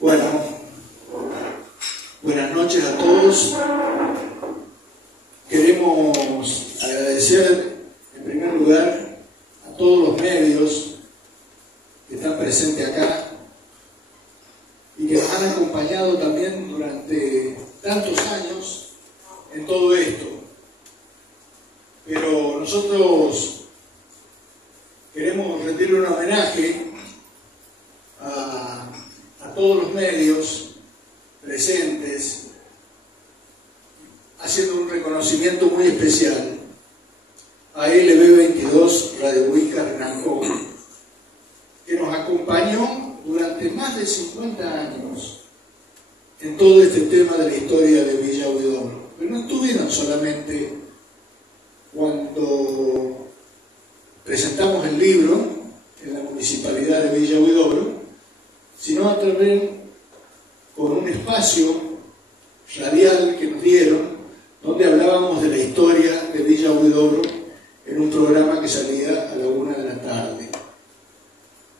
Bueno, buenas noches a todos. Queremos agradecer en primer lugar a todos los medios que están presentes acá y que nos han acompañado también durante tantos años en todo esto. Pero nosotros queremos rendirle un homenaje a todos los medios presentes, haciendo un reconocimiento muy especial a LB22 Radio Huinca Renacó, que nos acompañó durante más de 50 años en todo este tema de la historia de Villa Huidobro. Pero no estuvieron solamente cuando presentamos el libro en la municipalidad de Villa Huidobro, sino también con un espacio radial que nos dieron, donde hablábamos de la historia de Villa Huidobro en un programa que salía a la 1 de la tarde.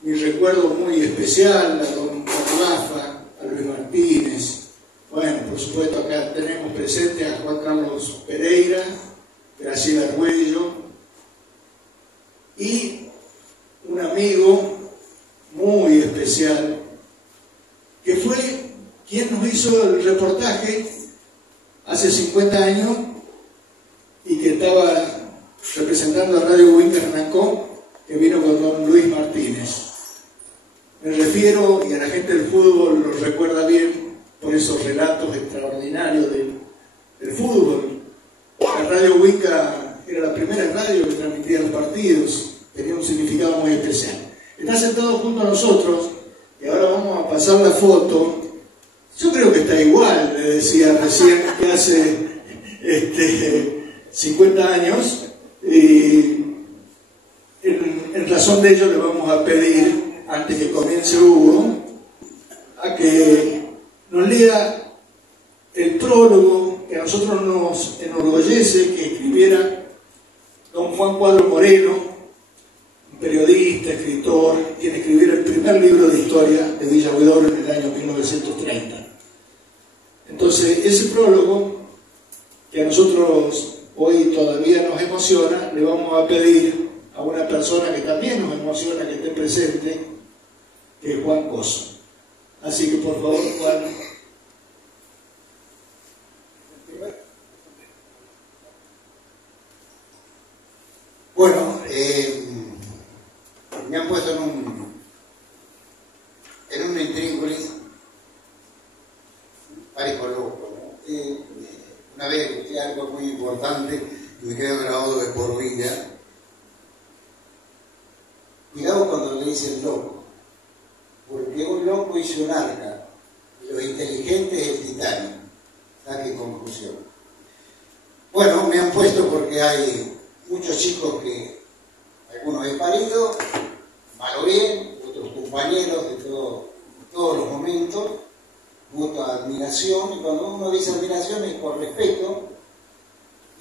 Mi recuerdo muy especial a don Rafa, a Luis Martínez. Bueno, por supuesto acá tenemos presente a Juan Carlos Pereira, Graciela Arguello y un amigo muy especial que fue quien nos hizo el reportaje hace 50 años y que estaba representando a Radio Huinca Renacó, que vino con don Luis Martínez. Me refiero, y a la gente del fútbol lo recuerda bien, por esos relatos extraordinarios del fútbol. La Radio Huinca era la primera radio que transmitía los partidos, tenía un significado muy especial. Está sentado junto a nosotros y ahora vamos a pasar la foto. Yo creo que está igual, le decía recién, que hace 50 años, y en razón de ello le vamos a pedir, antes que comience Hugo, a que nos lea el prólogo que a nosotros nos enorgullece que escribiera don Juan Cuadro Moreno, un periodista, escritor, quien escribiera el primer libro de historia de Villa Huidobro en el año 1930. Entonces, ese prólogo, que a nosotros hoy todavía nos emociona, le vamos a pedir a una persona que también nos emociona que esté presente, que es Juan Coso. Así que, por favor, Juan. Bueno, me han puesto en un intríngulis, parezco loco, ¿no? Una vez escuché algo muy importante y me quedó grabado de por vida. Cuidado cuando le dicen loco, porque un loco hizo un arca, y los inteligentes el Titanic. Saque conclusión. Bueno, me han puesto porque hay muchos chicos que algunos he parido, mal o bien, otros compañeros de todos los momentos, mutua admiración, y cuando uno dice admiración es por respeto,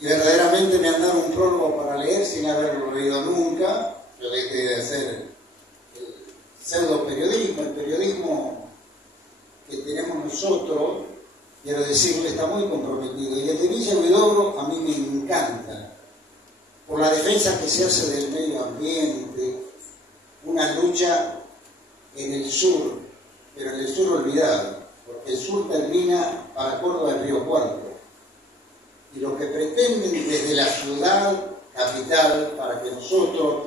y verdaderamente me han dado un prólogo para leer sin haberlo leído nunca. Yo dejé de hacer el pseudo periodismo, el periodismo que tenemos nosotros, quiero decirle, está muy comprometido, y el de Villa Huidobro a mí me encanta, por la defensa que se hace del medio ambiente, una lucha en el sur, pero en el sur olvidado, porque el sur termina para Córdoba del Río Cuarto, y lo que pretenden desde la ciudad capital, para que nosotros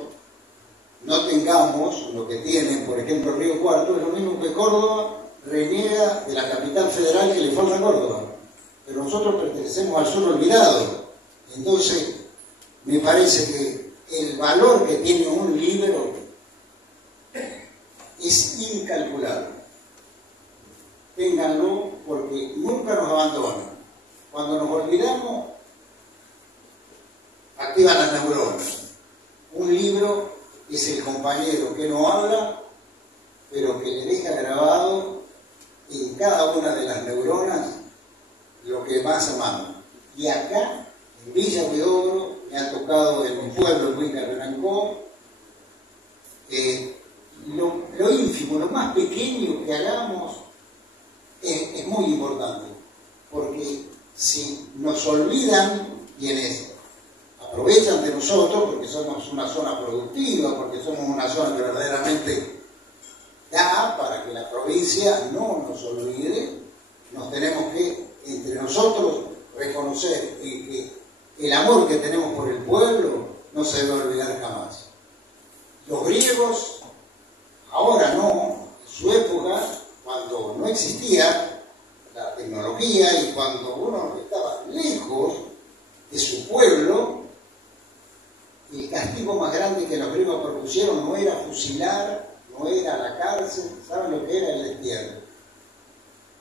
no tengamos lo que tienen, por ejemplo, Río Cuarto, es lo mismo que Córdoba reniega de la capital federal que le falta a Córdoba, pero nosotros pertenecemos al sur olvidado. Entonces, me parece que el valor que tiene un libro es incalculable. Ténganlo, porque nunca nos abandonan. Cuando nos olvidamos, activan las neuronas. Un libro es el compañero que no habla, pero que le deja grabado en cada una de las neuronas lo que más amamos. Y acá, en Villa Huidobro, me ha tocado en un pueblo, en Huinca Renacó, lo ínfimo, lo más pequeño que hagamos, muy importante, porque si nos olvidan quienes aprovechan de nosotros, porque somos una zona productiva, porque somos una zona que verdaderamente da para que la provincia no nos olvide, nos tenemos que, entre nosotros, reconocer que el amor que tenemos por el pueblo no se debe olvidar jamás. Los griegos, ahora no, en su época, cuando no existía la tecnología y cuando uno estaba lejos de su pueblo, el castigo más grande que los griegos propusieron no era fusilar, no era la cárcel, ¿saben lo que era? El destierro.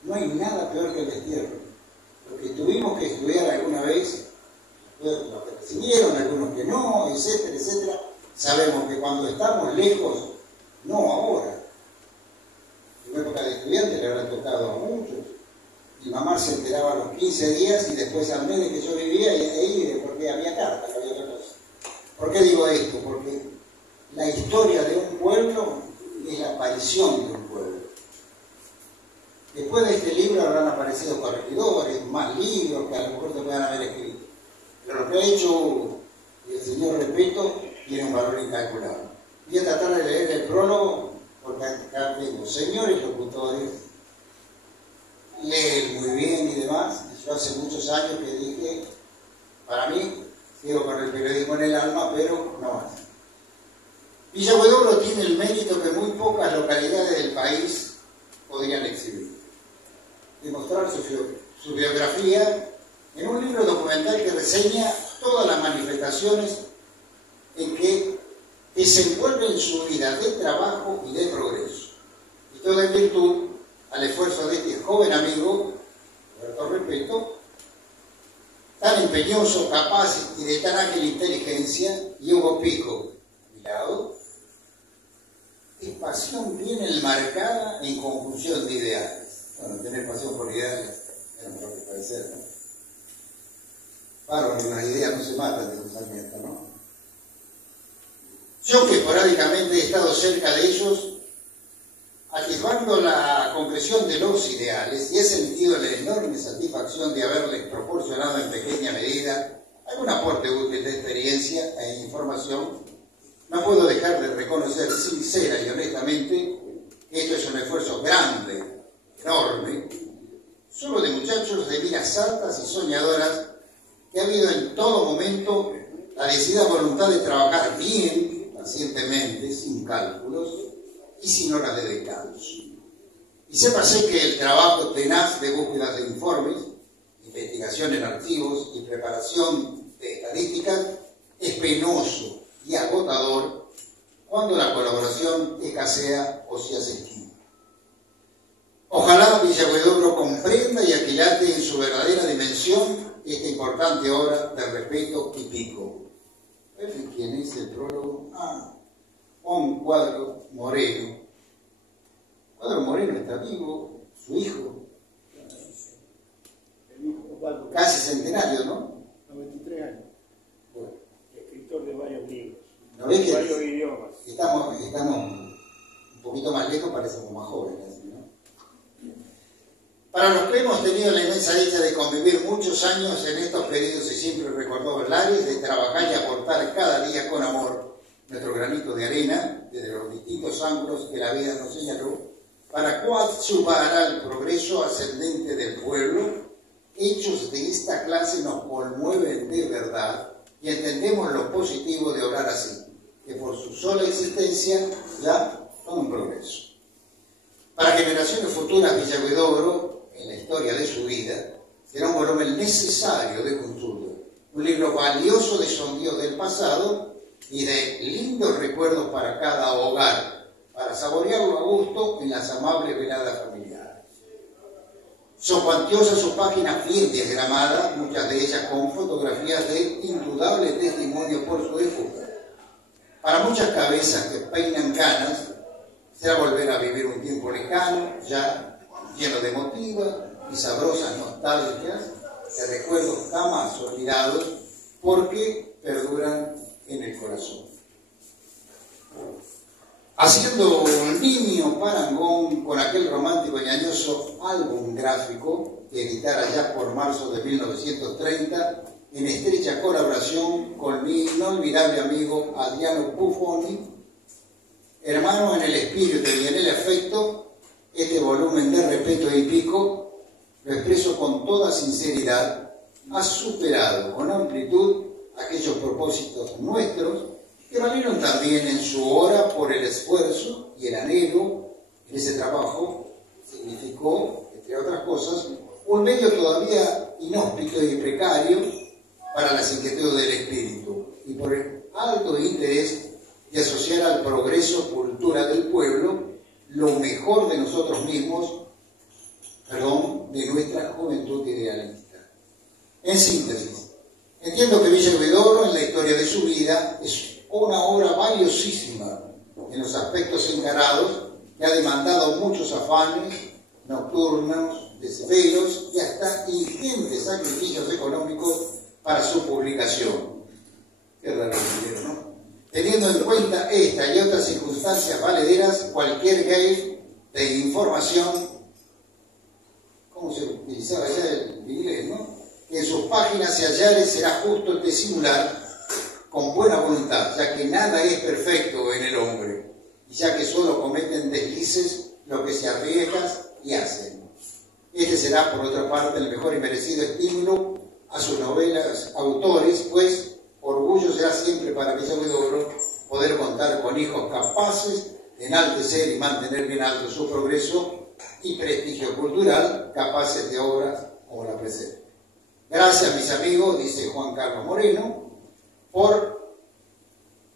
No hay nada peor que el destierro. Lo que tuvimos que estudiar alguna vez, los que recibieron, algunos que no, etcétera, etcétera, sabemos que cuando estamos lejos, no ahora. En época de estudiante le habrá tocado a muchos. Mi mamá se enteraba a los 15 días y después al mes de que yo vivía, porque había cartas, no había otra cosa. ¿Por qué digo esto? Porque la historia de un pueblo es la aparición de un pueblo. Después de este libro habrán aparecido corregidores, más libros que a lo mejor se puedan haber escrito. Pero lo que ha hecho el señor Repetto tiene un valor incalculable. Voy a tratar de leer el prólogo porque acá tengo señores locutores, leen muy bien y demás. Yo hace muchos años que dije, para mí, sigo con el periodismo en el alma, pero no más. Villa Huidobro tiene el mérito que muy pocas localidades del país podrían exhibir. Demostrar su biografía en un libro documental que reseña todas las manifestaciones en que desenvuelven su vida de trabajo y de progreso. Y todo en virtud al esfuerzo de este joven amigo, Roberto Repetto, tan empeñoso, capaz y de tan ágil inteligencia, y Hugo Pico, a mi lado, es pasión bien enmarcada en conjunción de ideales. Bueno, tener pasión por ideales es lo mejor que puede ser, ¿no? Claro, las ideas no se matan de los sarmientos, ¿no? Yo que esporádicamente he estado cerca de ellos, atisbando la concreción de los ideales, y he sentido la enorme satisfacción de haberles proporcionado en pequeña medida algún aporte útil de experiencia e información, no puedo dejar de reconocer sincera y honestamente que esto es un esfuerzo grande, enorme, solo de muchachos de miras altas y soñadoras que ha habido en todo momento la decidida voluntad de trabajar bien, pacientemente, sin cálculos y sin horas de descanso. Y sépase que el trabajo tenaz de búsqueda de informes, investigación en archivos y preparación de estadísticas es penoso y agotador cuando la colaboración escasea o se hace esquiva. Ojalá Villa Huidobro comprenda y aquilate en su verdadera dimensión esta importante obra de Repetto y Pico. ¿Quién es el prólogo? Juan Cuadro Moreno. Cuadro Moreno está vivo, su hijo. Casi centenario, ¿no? 93 años. Bueno. Escritor de varios libros. ¿No ves que varios idiomas. Estamos un poquito más lejos, parecemos más jóvenes, ¿no? Para los que hemos tenido la inmensa dicha de convivir muchos años en estos queridos y siempre recordados lares, de trabajar y aportar cada día con amor nuestro granito de arena, desde los distintos ángulos que la vida nos señaló, para coadyuvar al progreso ascendente del pueblo, hechos de esta clase nos conmueven de verdad y entendemos lo positivo de obrar así, que por su sola existencia ya son un progreso. Para generaciones futuras, Villa Huidobro, en la historia de su vida, será un volumen necesario de cultura, un libro valioso de sondeo del pasado y de lindos recuerdos para cada hogar, para saborearlo a gusto en las amables veladas familiares. Son cuantiosas sus páginas bien diagramadas, muchas de ellas con fotografías de indudable testimonio por su época. Para muchas cabezas que peinan canas, será volver a vivir un tiempo lejano, ya lleno de emotivas y sabrosas nostalgias, de recuerdos jamás olvidados, porque perduran en el corazón. Haciendo un niño parangón con aquel romántico y añoso álbum gráfico que editara ya por marzo de 1930 en estrecha colaboración con mi inolvidable amigo Adriano Buffoni, hermano en el espíritu y en el afecto. Este volumen de respeto y pico, lo expreso con toda sinceridad, ha superado con amplitud aquellos propósitos nuestros que valieron también en su hora por el esfuerzo y el anhelo. En ese trabajo significó, entre otras cosas, un medio todavía inhóspito y precario para las inquietudes del espíritu y por el alto interés de asociar al progreso cultura del pueblo lo mejor de nosotros mismos, de nuestra juventud idealista. En síntesis, entiendo que Villa Huidobro, en la historia de su vida, es una obra valiosísima en los aspectos encarados, que ha demandado muchos afanes nocturnos, desvelos y hasta ingentes sacrificios económicos para su publicación. Qué raro, ¿no? Teniendo en cuenta esta y otras circunstancias valederas, cualquier gay de información, ¿cómo se utilizaba ya el inglés, no? Que en sus páginas se hallare será justo disimular con buena voluntad, ya que nada es perfecto en el hombre, y ya que solo cometen deslices lo que se arriesgan y hacen. Este será, por otra parte, el mejor y merecido estímulo a sus novelas autores, pues orgullo será siempre para Villa Huidobro poder contar con hijos capaces de enaltecer y mantener bien alto su progreso y prestigio cultural, capaces de obras como la presente. Gracias, mis amigos, dice Juan Carlos Moreno, por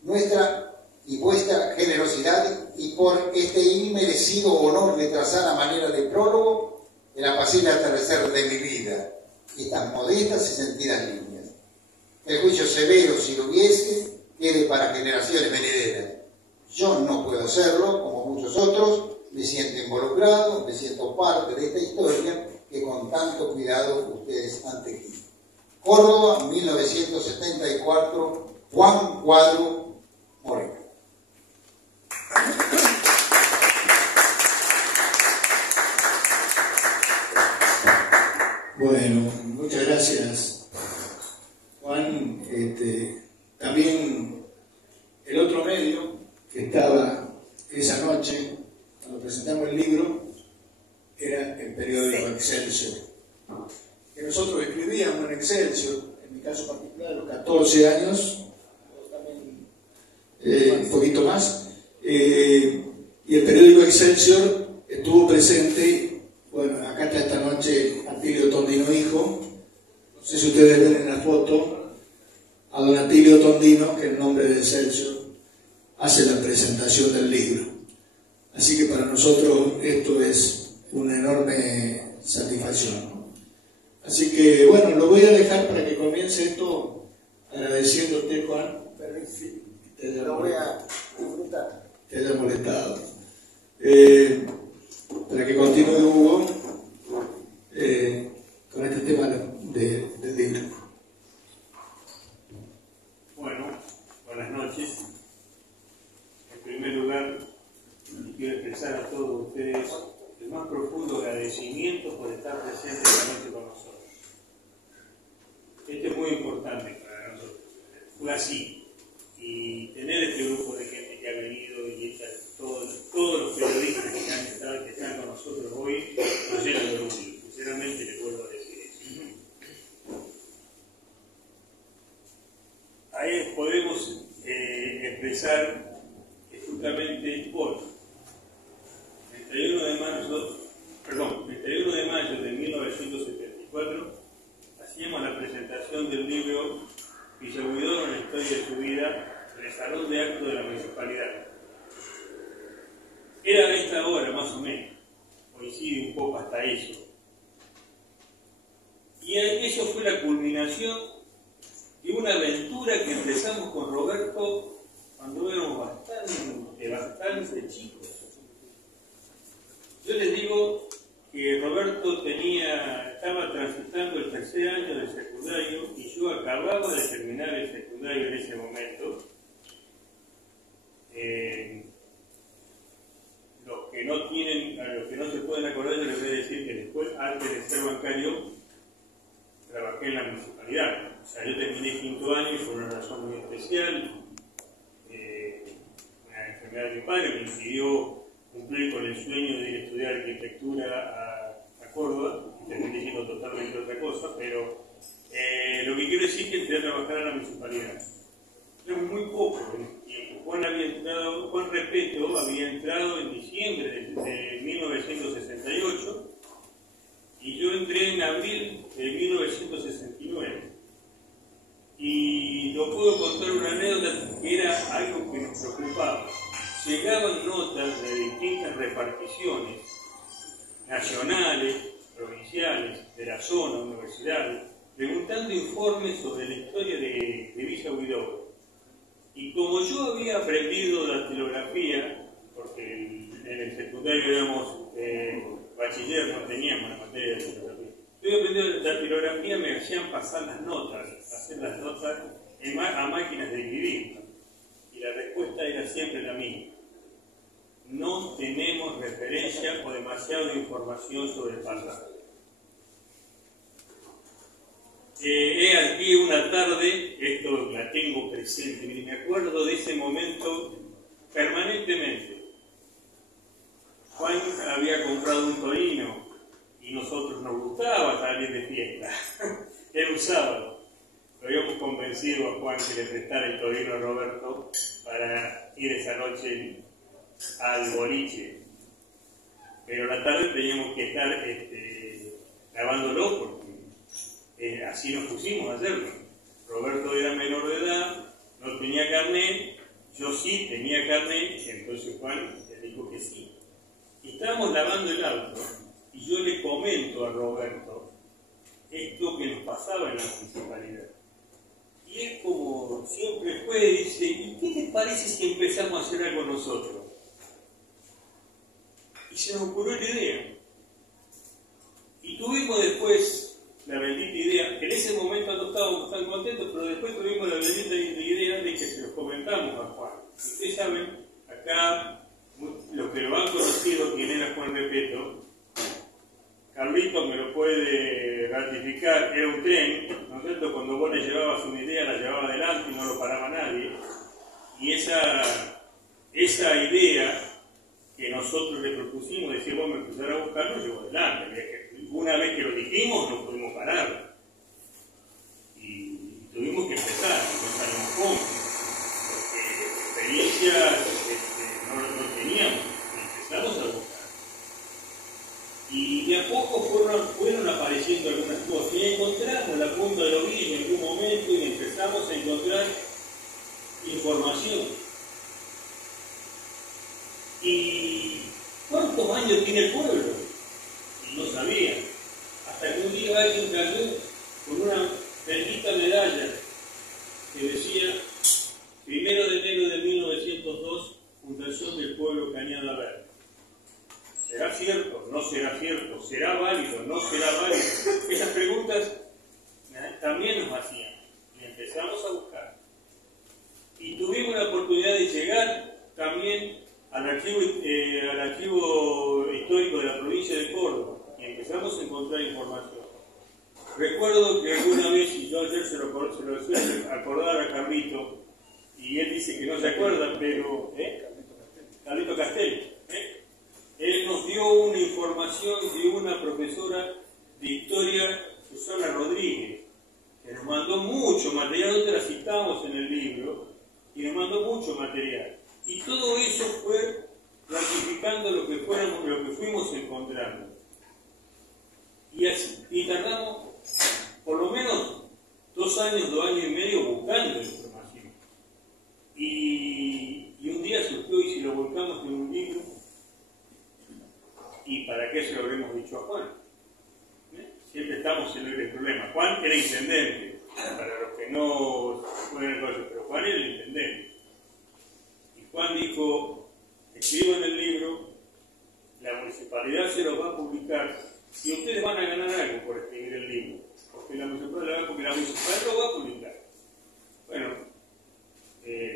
nuestra y vuestra generosidad y por este inmerecido honor de trazar a manera de prólogo el apacible atardecer de mi vida, estas modestas y sentidas líneas. El juicio severo, si lo hubiese, quede para generaciones venideras. Yo no puedo hacerlo, como muchos otros, me siento involucrado, me siento parte de esta historia que con tanto cuidado ustedes han tejido. Córdoba, 1974, Juan Cuadro Moreno. Bueno, muchas gracias, Juan. También el otro medio que estaba esa noche, cuando presentamos el libro, era el periódico Excelsior. Que nosotros escribíamos en Excelsior, en mi caso particular, a los 14 años, también un poquito más, y el periódico Excelsior estuvo presente. Bueno, acá está esta noche Atilio Tondino hijo. No sé si ustedes ven en la foto a don Atilio Tondino, que en nombre de Excelsior hace la presentación del libro. Así que para nosotros esto es una enorme satisfacción, ¿no? Así que bueno, lo voy a dejar para que comience esto agradeciéndote, Juan. Lo voy a disfrutar. Te haya molestado. Para que continúe Hugo con este tema del libro. Bueno, buenas noches. En primer lugar, quiero expresar a todos ustedes el más profundo agradecimiento por estar presentes esta noche con nosotros. Esto es muy importante para nosotros. Fue así. Y tener este grupo de gente que ha venido y todos los periodistas que están con nosotros hoy nos llenan de orgullo. Sinceramente les vuelvo a decir eso. Ahí podemos expresar que justamente hoy, 31 de mayo de 1974, hacíamos la presentación del libro Villa Huidobro en la historia de su vida en el Salón de Actos de la Municipalidad. Era de esta hora, más o menos, coincide un poco hasta eso. Y eso fue la culminación de una aventura que empezamos con Roberto cuando éramos bastante chicos. Yo les digo que Roberto estaba transitando el tercer año del secundario y yo acababa de terminar el secundario en ese momento. Los que no se pueden acordar, yo les voy a decir que les antes de ser bancario, trabajé en la municipalidad. O sea, yo terminé 5º año y por una razón muy especial, una enfermedad de mi padre me impidió cumplir con el sueño de ir a estudiar arquitectura a Córdoba, y terminé siendo totalmente otra cosa, pero lo que quiero decir es que entré a trabajar en la municipalidad. Era muy poco el tiempo. Juan Repeto había entrado en diciembre de 1968 y yo entré en abril de 1969. Y no puedo contar una anécdota que era algo que nos preocupaba. Llegaban notas de distintas reparticiones nacionales, provinciales, de la zona, universidades, preguntando informes sobre la historia de Villa Huidobro. Y como yo había aprendido dactilografía, porque en el secundario éramos bachiller, no teníamos la materia de dactilografía. Yo había aprendido dactilografía, me hacían pasar las notas, hacer las notas a máquinas de escribir. Y la respuesta era siempre la misma. No tenemos referencia o demasiada información sobre el pasado. He aquí una tarde, esto la tengo presente, y me acuerdo de ese momento permanentemente. Juan había comprado un torino y nosotros nos gustaba salir de fiesta. Era un sábado. Lo habíamos convencido a Juan que le prestara el torino a Roberto para ir esa noche al boliche. Pero la tarde teníamos que estar lavándolo porque así nos pusimos a hacerlo. Roberto era menor de edad, no tenía carnet, yo sí tenía carnet, entonces Juan le dijo que sí. Y estábamos lavando el auto y yo le comento a Roberto esto que nos pasaba en la municipalidad. Y es como siempre fue, dice, ¿y qué te parece si empezamos a hacer algo nosotros? Y se nos ocurrió la idea. Y tuvimos después la bendita idea, que en ese momento no estábamos tan contentos, pero después tuvimos la bendita idea de que se los comentamos a Juan. Ustedes saben, acá, los que lo han conocido, quien era Juan Repeto, Carlitos me lo puede ratificar, era un tren, ¿no es cierto? Cuando vos le llevabas una idea, la llevaba adelante y no lo paraba nadie. Y esa idea que nosotros le propusimos, decir, vos me empezar a buscar, lo llevó adelante. Una vez que lo dijimos, no pudimos parar. Y tuvimos que empezar, no sabemos cómo, porque experiencias no teníamos, empezamos a buscar. Y de a poco fueron apareciendo algunas cosas. Y encontramos la punta del ovillo en algún momento y empezamos a encontrar información. ¿Y cuántos años tiene el pueblo? Y no sabía. Hasta que un día alguien cayó con una bendita medalla que decía 1 de enero de 1902, Fundación del Pueblo Cañada Verde. ¿Será cierto? ¿No será cierto? ¿Será válido? ¿No será válido? Esas preguntas también nos hacían. Y empezamos a buscar. Y tuvimos la oportunidad de llegar también al archivo histórico de la provincia de Córdoba. Y empezamos a encontrar información. Recuerdo que alguna vez, y yo ayer se lo decía acordar a Carlito, y él dice que no se acuerda, pero... Carlito Castelli. Él nos dio una información de una profesora de historia, Susana Rodríguez, que nos mandó mucho material, nosotros la citamos en el libro, y nos mandó mucho material. Y todo eso fue ratificando lo que fuimos encontrando. Y tardamos por lo menos 2 años y medio buscando información. Y un día surgió, y si lo volcamos en un libro, ¿y para qué se lo habremos dicho a Juan? Siempre estamos en el problema. Juan era intendente, para los que no pueden ver, pero Juan era el intendente. Y Juan dijo, escriban el libro, la municipalidad se lo va a publicar, y ustedes van a ganar algo por escribir el libro, porque la municipalidad lo va a publicar. Bueno,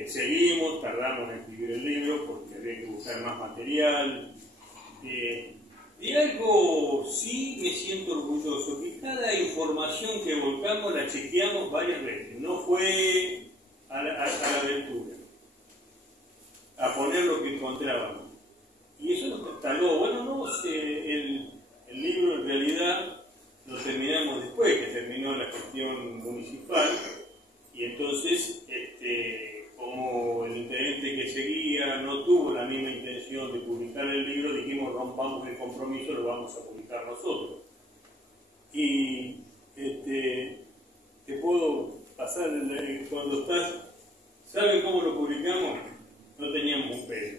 seguimos, tardamos en escribir el libro, porque había que buscar más material. Y algo sí me siento información que volcamos la chequeamos varias veces, no fue a la aventura, a poner lo que encontrábamos. Y eso nos instaló. Bueno, no, el libro en realidad lo terminamos después, que terminó la gestión municipal, y entonces, como el intendente que seguía no tuvo la misma intención de publicar el libro, dijimos, rompamos el compromiso, lo vamos a publicar nosotros. Y te puedo pasar, cuando estás, ¿saben cómo lo publicamos? No teníamos un peso.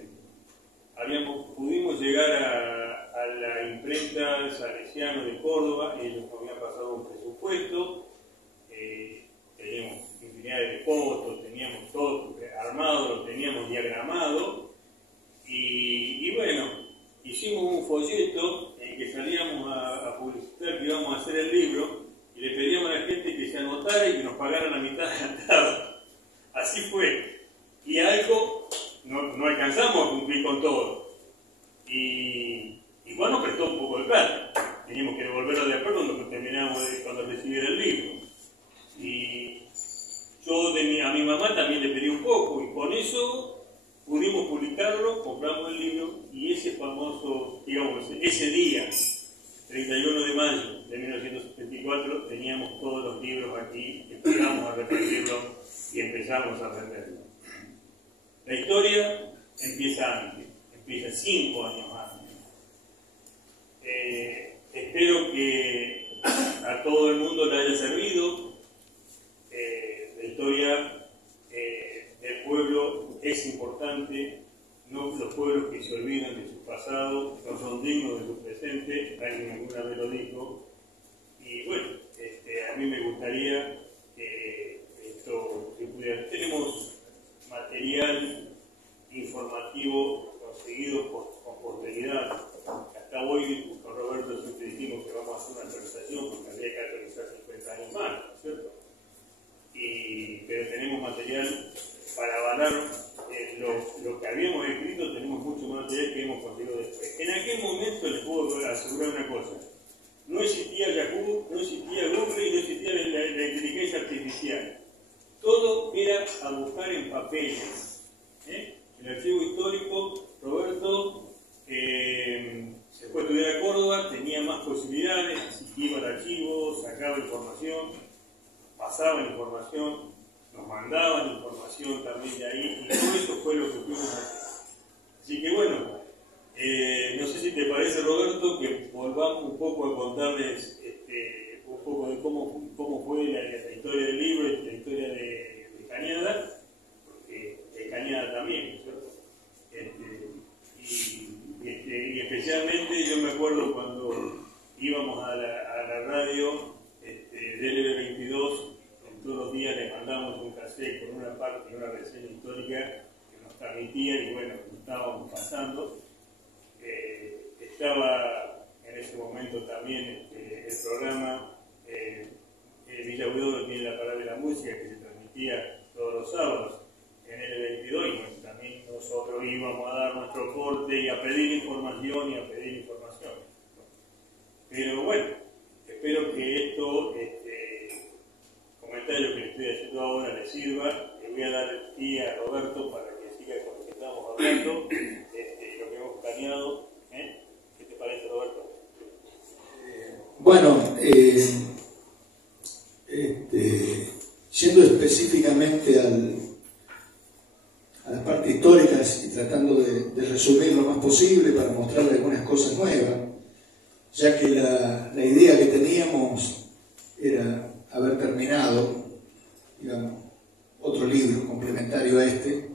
Pudimos llegar a la imprenta Salesiano de Córdoba, ellos nos habían pasado un presupuesto, teníamos infinidad de fotos, teníamos todo armado, lo teníamos diagramado, y bueno, hicimos un folleto en que salíamos a publicitar que íbamos a hacer el libro, y le pedíamos a la gente que se anotara y que nos pagara la mitad de la entrada. Así fue. Y algo no alcanzamos a cumplir con todo. Y Juan nos prestó un poco de plata. Teníamos que devolverlo de acuerdo cuando recibiera el libro. Y yo a mi mamá también le pedí un poco, y con eso pudimos publicarlo, compramos el libro, y ese famoso, digamos, ese día, 31 de mayo de 1974, teníamos todos los libros aquí, empezamos a repartirlos y empezamos a venderlos. La historia empieza antes, empieza 5 años antes. Espero que a todo el mundo le haya servido. La historia del pueblo es importante. No, los pueblos que se olvidan de su pasado no son dignos de su presente, alguien alguna vez lo dijo. Y bueno, a mí me gustaría que esto se pudiera. Tenemos material informativo conseguido con posteridad. Hasta hoy con Roberto siempre dijimos que vamos a hacer una actualización porque habría que actualizar 50 años más, ¿no es cierto? Pero tenemos material para avalar lo que habíamos escrito, tenemos mucho más material que hemos conseguido después. En aquel momento les puedo asegurar una cosa: no existía Yahoo, no existía Google y no existía la inteligencia artificial. Todo era a buscar en papeles. El archivo histórico, Roberto se fue a estudiar a Córdoba, tenía más posibilidades, así que iba al archivo, sacaba información, pasaba información, nos mandaban información también de ahí, y todo eso fue lo que fuimos a hacer. Así que bueno, no sé si te parece, Roberto, que volvamos un poco a contarles un poco de cómo fue la historia del libro y la historia de Cañada, porque de Cañada también, ¿cierto? Y especialmente yo me acuerdo cuando íbamos a la radio del LB22, todos los días les mandamos un cassette con una parte, una reseña histórica que nos transmitía, y bueno, nos estábamos pasando. Estaba en ese momento también el programa Villa Huidobro tiene la palabra de la música, que se transmitía todos los sábados en el 22, y bueno, también nosotros íbamos a dar nuestro aporte y a pedir información Pero bueno, espero que esto, comentario que le estoy haciendo ahora, le sirva. Le voy a dar el pie a Roberto para que siga con lo que estamos hablando, lo que hemos planeado. ¿Qué te parece, Roberto? Bueno, yendo específicamente a las partes históricas y tratando de resumir lo más posible para mostrarle algunas cosas nuevas, ya que la idea que teníamos era haber terminado, digamos, otro libro complementario a este,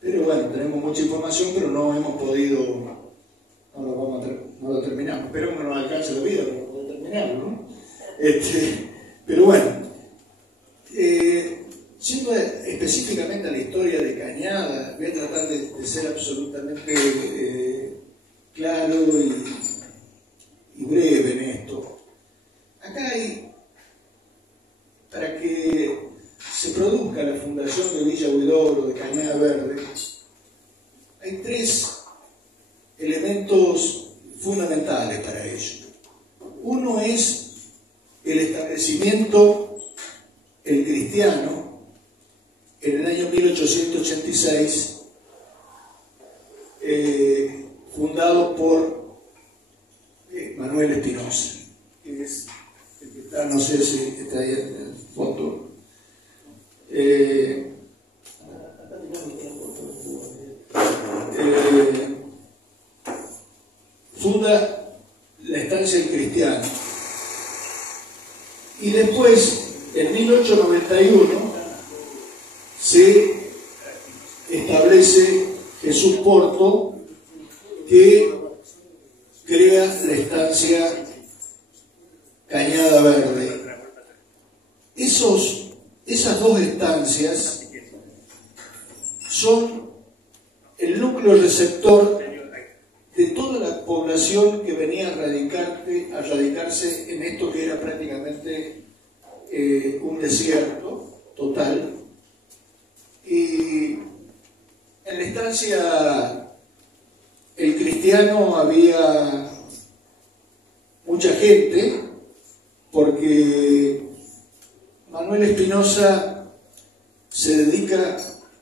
pero bueno, tenemos mucha información, pero no hemos podido, no lo terminamos, esperemos que no nos alcance la vida para poder terminarlo, ¿no? Pero bueno, yendo específicamente a la historia de Cañada, voy a tratar de ser absolutamente claro y breve en esto. Acá hay, para que se produzca la fundación de Villa Huidobro, de Cañada Verde, hay 3 elementos fundamentales para ello. Uno es establecimiento El Cristiano, en el año 1886, fundado por Manuel Espinosa, que es el que está, no sé si está ahí en el fondo. Funda la estancia El Cristiano. Y después, en 1891, se establece Jesús Porto, que crea la estancia Cañada Verde. Esas dos estancias son el núcleo receptor de toda la población que venía a radicarse en esto que era prácticamente un desierto total. Y en la estancia El Cristiano había mucha gente, porque Manuel Espinosa se dedica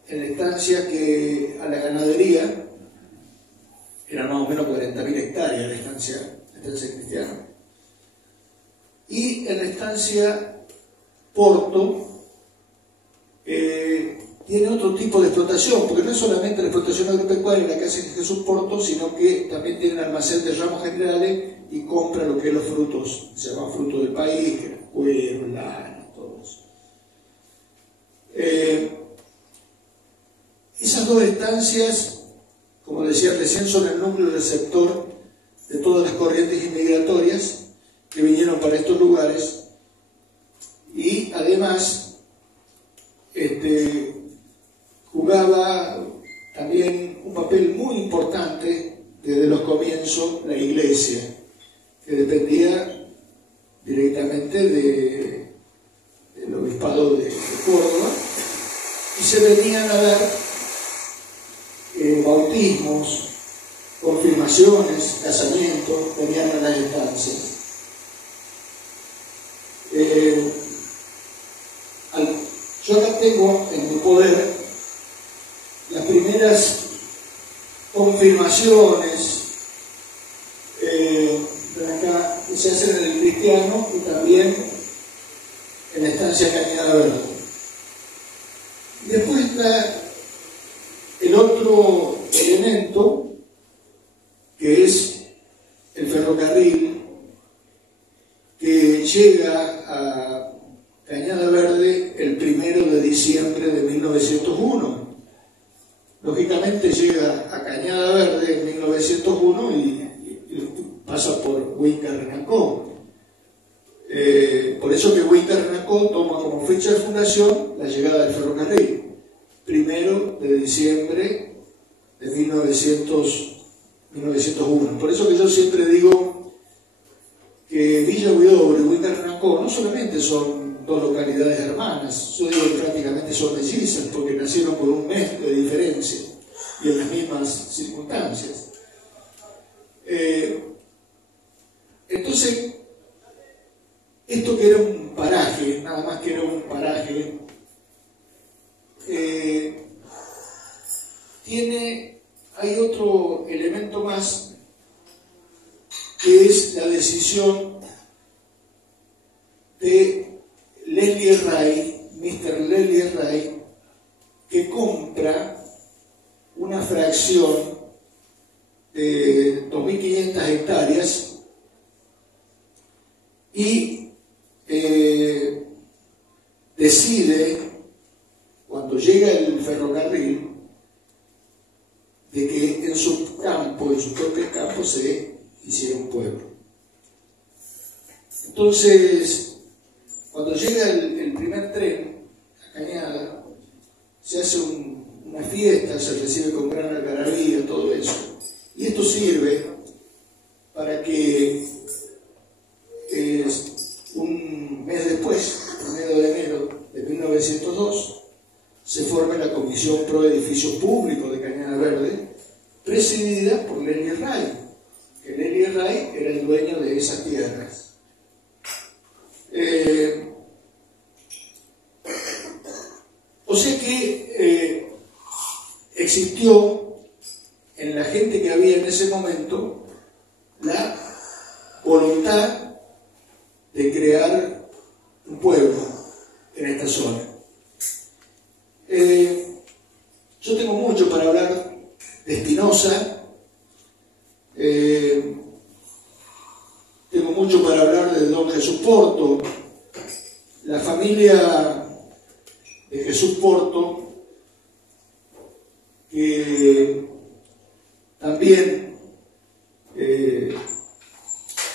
en la estancia a la ganadería. Eran más o menos 40.000 hectáreas la estancia Cristiana. Y en la estancia Porto tiene otro tipo de explotación, porque no es solamente la explotación agropecuaria la que hace Jesús Porto, sino que también tiene un almacén de ramos generales y compra lo que es los frutos, se llaman frutos del país, que es cuero, lana, todo eso. Esas dos estancias, como decía recién, son el núcleo receptor de todas las corrientes inmigratorias que vinieron para estos lugares, y además jugaba también un papel muy importante desde los comienzos la iglesia, que dependía directamente del obispado de Córdoba, y se venían a dar bautismos, confirmaciones, casamientos, venían a las estancias. Yo acá tengo en mi poder las primeras confirmaciones acá, que se hacen en El Cristiano y también en la estancia Cañada Verde. Después está el otro elemento, que es el ferrocarril, que llega a Cañada Verde el 1 de diciembre de 1901. Lógicamente llega a Cañada Verde en 1901 y pasa por Huinca-Renacó. Por eso que Huinca-Renacó toma como fecha de fundación la llegada del ferrocarril, 1 de diciembre de 1901. Por eso que yo siempre digo que Villa Huidobro y Huinca-Renacó no solamente son dos localidades hermanas, yo digo que prácticamente son mellizas, porque nacieron con un mes de diferencia y en las mismas circunstancias. Entonces, esto que era un paraje, nada más que era un paraje, hay otro elemento más, que es la decisión de Leslie Ray, Mr. Leslie Ray, que compra una fracción de 2.500 hectáreas y decide, cuando llega el ferrocarril, de que en su campo, en sus propios campos, se hiciera un pueblo. Entonces, cuando llega el primer tren a Cañada, se hace una fiesta, se recibe con gran algarabía, todo eso. Y esto sirve para que un mes después, 1 de enero de 1902, se forme la Comisión Pro Edificios Públicos de Cañada Verde, presidida por Leslie Ray, que Leslie Ray era el dueño de esas tierras. existió en la gente que había en ese momento la voluntad de crear un pueblo en esta zona. Yo tengo mucho para hablar de Spinoza, tengo mucho para hablar de don Jesús Porto. La familia de Jesús Porto, que también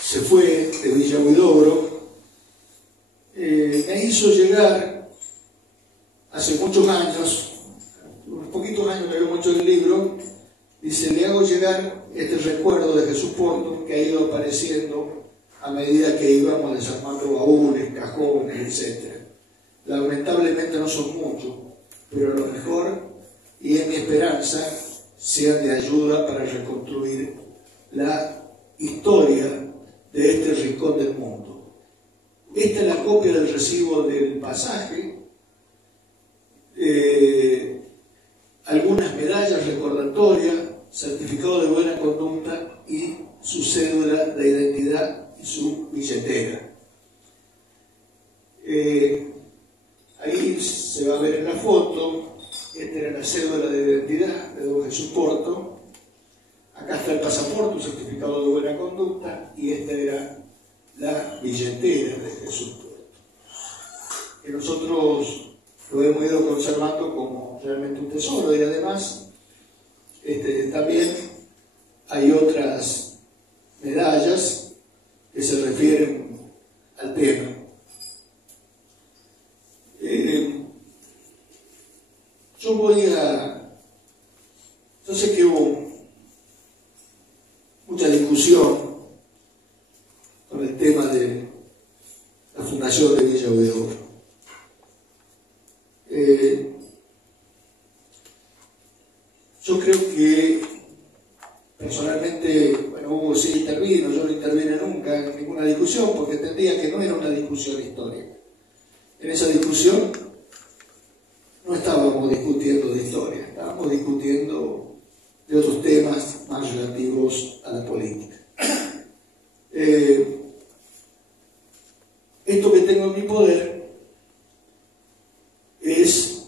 se fue de Villa Huidobro, me hizo llegar hace muchos años, unos poquitos años me había mucho del libro, dice, le hago llegar este recuerdo de Jesús Porto que ha ido apareciendo a medida que íbamos desarmando baúles, cajones, etc. Lamentablemente no son muchos, pero a lo mejor, y es mi esperanza, sean de ayuda para reconstruir la historia de este rincón del mundo. Esta es la copia del recibo del pasaje, algunas medallas recordatorias, certificado de buena conducta y su cédula de identidad y su billetera. Ahí se va a ver en la foto, esta era la cédula de identidad de don Jesús Porto, acá está el pasaporte, un certificado de buena conducta, y esta era la billetera de Jesús Porto, que nosotros lo hemos ido conservando como realmente un tesoro. Y además también hay otras medallas que se refieren al tema. Yo sé que hubo mucha discusión con el tema de la fundación de Villa Huidobro. Yo creo que personalmente, bueno, Hugo sí intervino, yo no intervine nunca en ninguna discusión porque entendía que no era una discusión histórica. En esa discusión no estábamos discutiendo de historia, estábamos discutiendo de otros temas más relativos a la política. Esto que tengo en mi poder es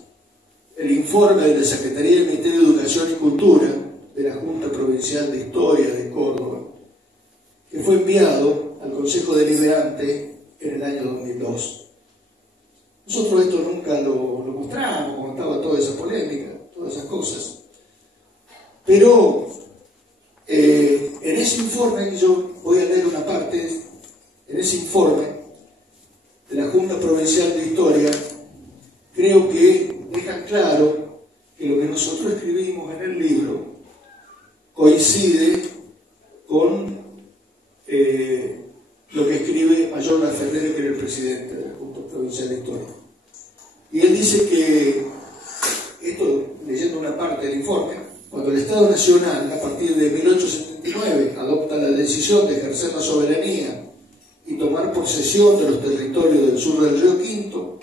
el informe de la Secretaría del Ministerio de Educación y Cultura de la Junta Provincial de Historia de Córdoba, que fue enviado al Consejo Deliberante en el año 2002. Nosotros esto nunca lo mostramos, cuando estaba toda esa polémica, todas esas cosas. Pero en ese informe, que yo voy a leer una parte, en ese informe de la Junta Provincial de Historia, creo que dejan claro que lo que nosotros escribimos en el libro coincide con lo que escribe Mayor Laferrere, que era el presidente de la Junta Provincial de Historia. Y él dice que, esto leyendo una parte del informe, cuando el Estado Nacional, a partir de 1879, adopta la decisión de ejercer la soberanía y tomar posesión de los territorios del sur del Río Quinto,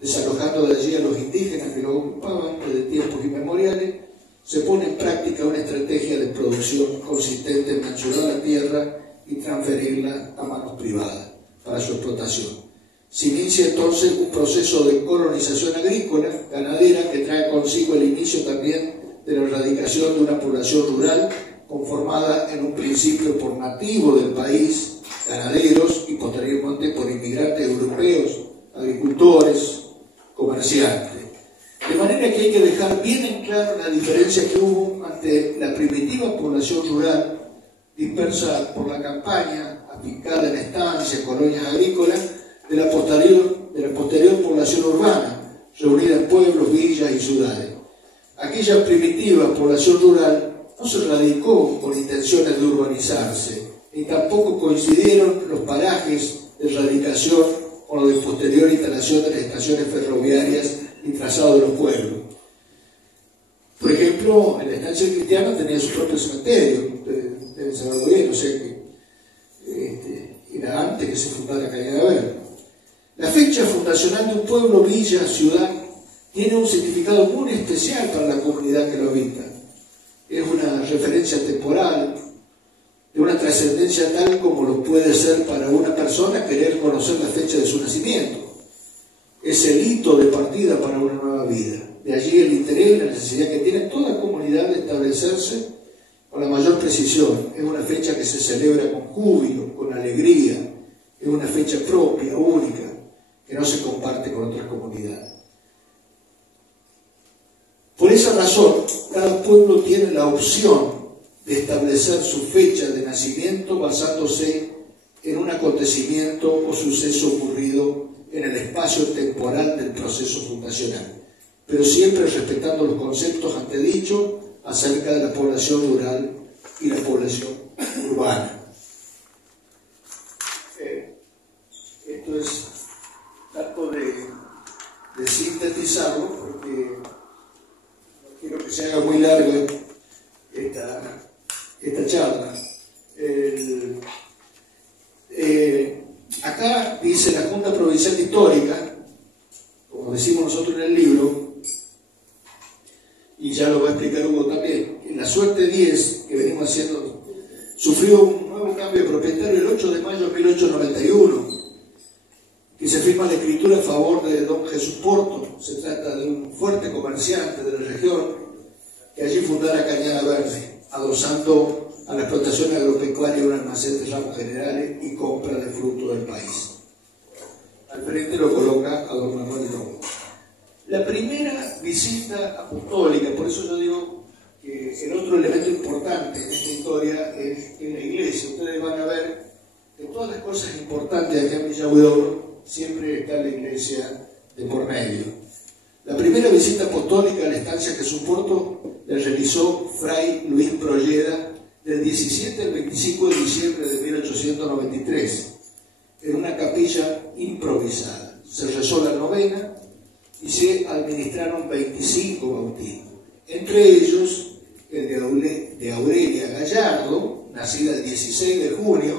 desalojando de allí a los indígenas que lo ocupaban desde tiempos inmemoriales, se pone en práctica una estrategia de producción consistente en mensurar la tierra y transferirla a manos privadas para su explotación. Se inicia entonces un proceso de colonización agrícola, ganadera, que trae consigo el inicio también de la erradicación de una población rural conformada en un principio por nativos del país, ganaderos, y posteriormente por inmigrantes europeos, agricultores, comerciantes. De manera que hay que dejar bien en claro la diferencia que hubo ante la primitiva población rural dispersa por la campaña, afincada en estancias, colonias agrícolas, de la posterior población urbana, reunida en pueblos, villas y ciudades. Aquella primitiva población rural no se radicó con intenciones de urbanizarse, ni tampoco coincidieron los parajes de radicación con lo de posterior instalación de las estaciones ferroviarias y trazado de los pueblos. Por ejemplo, en la estancia cristiana tenía su propio cementerio, deben saberlo bien, o sea que era antes que se fundara Cañada Verde. La fecha fundacional de un pueblo, villa, ciudad, tiene un significado muy especial para la comunidad que lo habita. es una referencia temporal de una trascendencia tal como lo puede ser para una persona querer conocer la fecha de su nacimiento. Es el hito de partida para una nueva vida. De allí el interés, la necesidad que tiene toda comunidad de establecerse con la mayor precisión. Es una fecha que se celebra con júbilo, con alegría. Es una fecha propia, única, que no se comparte con otras comunidades. Por esa razón, cada pueblo tiene la opción de establecer su fecha de nacimiento basándose en un acontecimiento o suceso ocurrido en el espacio temporal del proceso fundacional, pero siempre respetando los conceptos antedichos acerca de la población rural y la población urbana. Esto es trato de sintetizarlo porque no quiero que se haga muy larga esta charla. Acá dice la Junta Provincial Histórica, como decimos nosotros en el libro, y ya lo va a explicar Hugo también, que la suerte 10 que venimos haciendo sufrió un nuevo cambio de propietario el 8 de mayo de 1891, que se firma la escritura a favor de don Jesús Porto. Se trata de un fuerte comerciante de la región que allí fundara Cañada Verde, adosando a la explotación agropecuaria un almacén de ramos generales y compra de fruto del país. Al frente lo coloca a don Manuel Longo. La primera visita apostólica, por eso yo digo que el otro elemento importante en esta historia es en la iglesia. Ustedes van a ver que todas las cosas importantes aquí en Villa Huidobro siempre está la iglesia de por medio. La primera visita apostólica a la estancia Jesús Porto la realizó Fray Luis Prolleda del 17 al 25 de diciembre de 1893 en una capilla improvisada. Se rezó la novena y se administraron 25 bautismos, entre ellos el de Aurelia Gallardo, nacida el 16 de junio,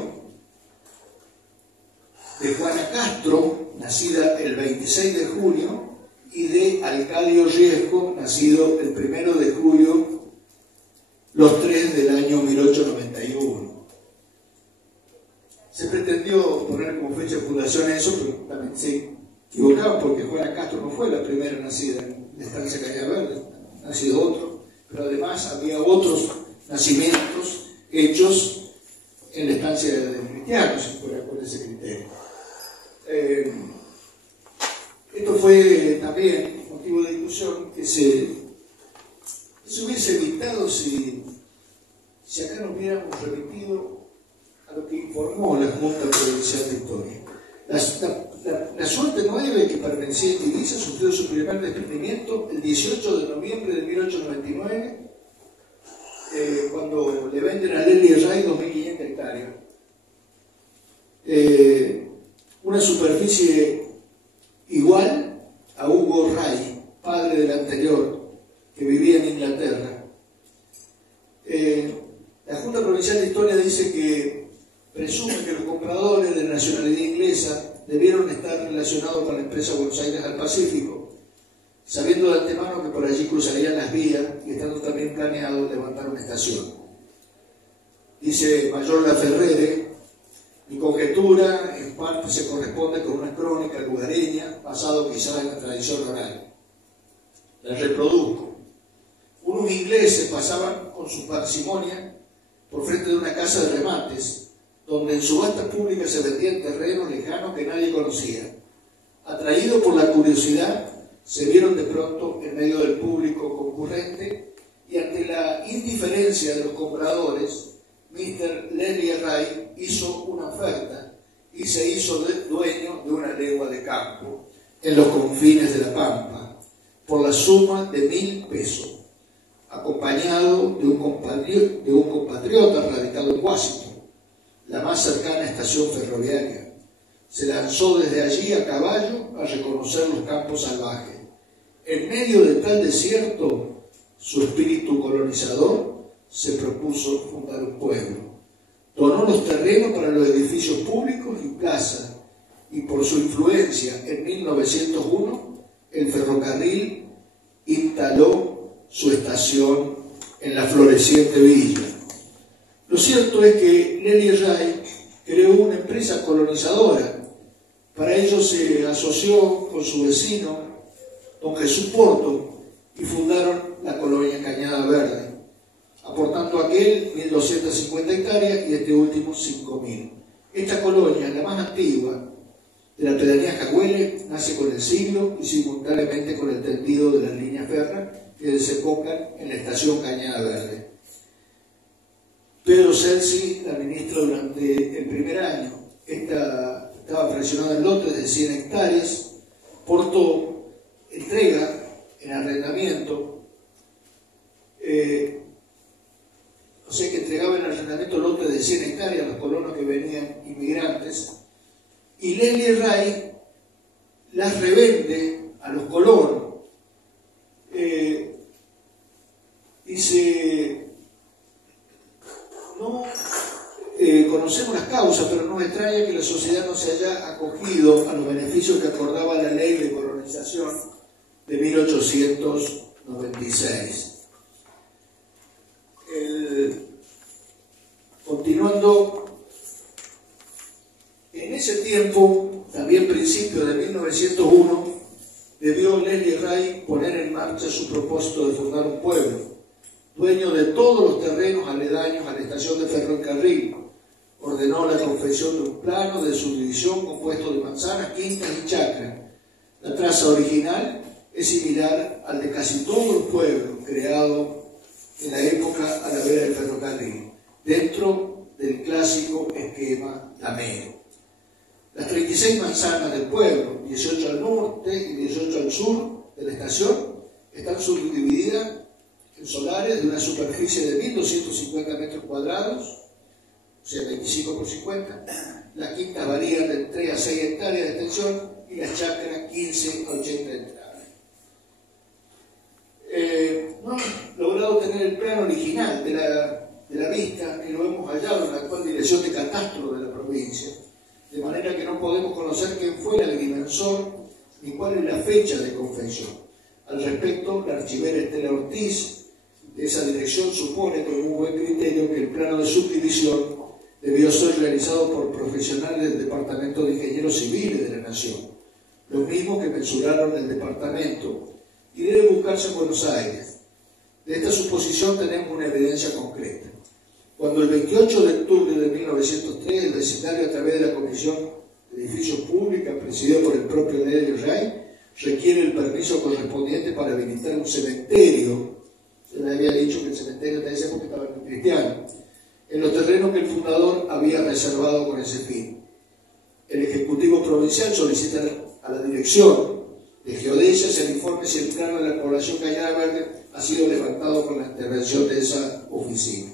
de Juana Castro, nacida el 26 de junio, y de Alcadio Riesco, nacido el 1 de julio, los tres del año 1891. Se pretendió poner como fecha de fundación eso, pero también se equivocaban porque Juana Castro no fue la primera nacida en la estancia Cañada Verde, ha nacido otro, pero además había otros nacimientos hechos en la estancia de cristianos, si fuera con ese criterio. Esto fue también motivo de discusión que se hubiese evitado si acá nos hubiéramos remitido a lo que informó la Junta Provincial de Historia. La suerte 9 que pertenecía en Divisa sufrió su primer desprendimiento el 18 de noviembre de 1899, cuando le venden a Lely Ray 2.500 hectáreas. Una superficie igual a Hugo Ray, padre del anterior, que vivía en Inglaterra. La Junta Provincial de Historia dice que presume que los compradores de nacionalidad inglesa debieron estar relacionados con la empresa Buenos Aires al Pacífico, sabiendo de antemano que por allí cruzarían las vías y estando también planeado levantar una estación. Dice Mayor Laferrere: mi conjetura en parte se corresponde con una crónica lugareña basado quizá en la tradición oral. La reproduzco. Unos ingleses pasaban con su parsimonia por frente de una casa de remates, donde en subasta pública se vendían terrenos lejanos que nadie conocía. Atraídos por la curiosidad, se vieron de pronto en medio del público concurrente y ante la indiferencia de los compradores, Mr. Lely Ray hizo una oferta y se hizo dueño de una legua de campo en los confines de la Pampa por la suma de 1.000 pesos, acompañado de un compatriota radicado en Washington, la más cercana estación ferroviaria. Se lanzó desde allí a caballo a reconocer los campos salvajes. En medio de tal desierto, su espíritu colonizador se propuso fundar un pueblo. Donó los terrenos para los edificios públicos y plazas, y por su influencia en 1901 el ferrocarril instaló su estación en la floreciente villa. Lo cierto es que Nelly Ray creó una empresa colonizadora. Para ello se asoció con su vecino, don Jesús Porto, y fundaron la colonia Cañada Verde, aportando aquel 1.250 hectáreas y este último 5.000. Esta colonia, la más antigua de la pedanía Jagüele, nace con el siglo y simultáneamente con el tendido de las líneas férreas que desembocan en la estación Cañada Verde. Pedro Celsi la administra durante el primer año. Esta estaba fraccionada en lotes de 100 hectáreas. Porto entrega en arrendamiento, o sea que entregaba en arrendamiento lotes de 100 hectáreas a los colonos que venían inmigrantes, y Nelly Ray las revende a los colonos. Dice, no conocemos las causas, pero no me extraña que la sociedad no se haya acogido a los beneficios que acordaba la ley de colonización de 1896. Continuando, en ese tiempo, también principio de 1901, debió Nelly Ray poner en marcha su propósito de fundar un pueblo, dueño de todos los terrenos aledaños a la estación de ferrocarril. Ordenó la confección de un plano de subdivisión compuesto de manzanas, quintas y chacras. La traza original es similar al de casi todos los pueblos creados en la época a la vera del ferrocarril, dentro del clásico esquema lamero. Las 36 manzanas del pueblo, 18 al norte y 18 al sur de la estación, están subdivididas en solares de una superficie de 1.250 metros cuadrados, o sea, 25 por 50. Las quintas varían de 3 a 6 hectáreas de extensión y las chacras 15 a 80 hectáreas. No hemos logrado tener el plano original de la vista, que lo hemos hallado en la actual dirección de catastro de la provincia, de manera que no podemos conocer quién fue el agrimensor ni cuál es la fecha de confección. Al respecto, la archivera Estela Ortiz de esa dirección supone con un buen criterio que el plano de subdivisión debió ser realizado por profesionales del Departamento de Ingenieros Civiles de la Nación, los mismos que mensuraron el departamento, y debe buscarse en Buenos Aires. De esta suposición tenemos una evidencia concreta. Cuando el 28 de octubre de 1903 el vecindario, a través de la Comisión de Edificios Públicos, presidida por el propio Nelly Ray, requiere el permiso correspondiente para habilitar un cementerio. Se le había dicho que el cementerio de esa época estaba en cristiano, en los terrenos que el fundador había reservado con ese fin. El Ejecutivo Provincial solicita a la Dirección de Geodesia el informe si el plano de la población Cañada Verde ha sido levantado con la intervención de esa oficina.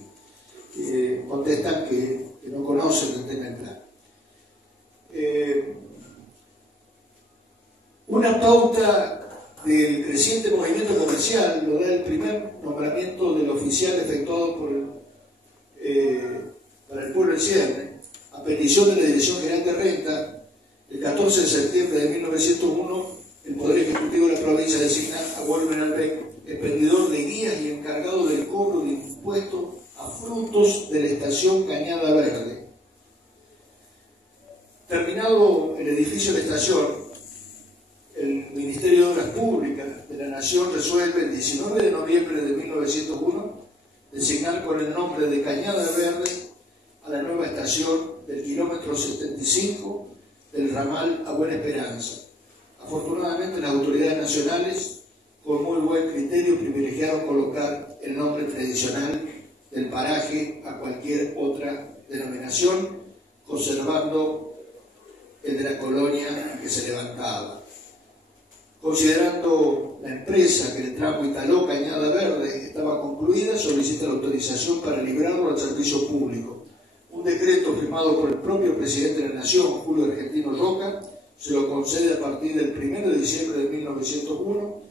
Contestan que no conocen el tema del plan. Una pauta del creciente movimiento comercial lo da el primer nombramiento del oficial efectuado para el pueblo de Cierne, a petición de la Dirección General de Renta. El 14 de septiembre de 1901, el Poder Ejecutivo de la provincia designa a Wolver Albeck expendedor de guías y encargado del cobro de impuestos a frutos de la estación Cañada Verde. Terminado el edificio de la estación, el Ministerio de Obras Públicas de la Nación resuelve el 19 de noviembre de 1901 designar con el nombre de Cañada Verde a la nueva estación del kilómetro 75 del ramal a Buena Esperanza. Afortunadamente, las autoridades nacionales, con muy buen criterio, privilegiaron colocar el nombre tradicional del paraje a cualquier otra denominación, conservando el de la colonia en que se levantaba. Considerando la empresa que el tramo instaló Cañada Verde estaba concluida, solicita la autorización para librarlo al servicio público. Un decreto firmado por el propio presidente de la Nación, Julio Argentino Roca, se lo concede a partir del 1 de diciembre de 1901.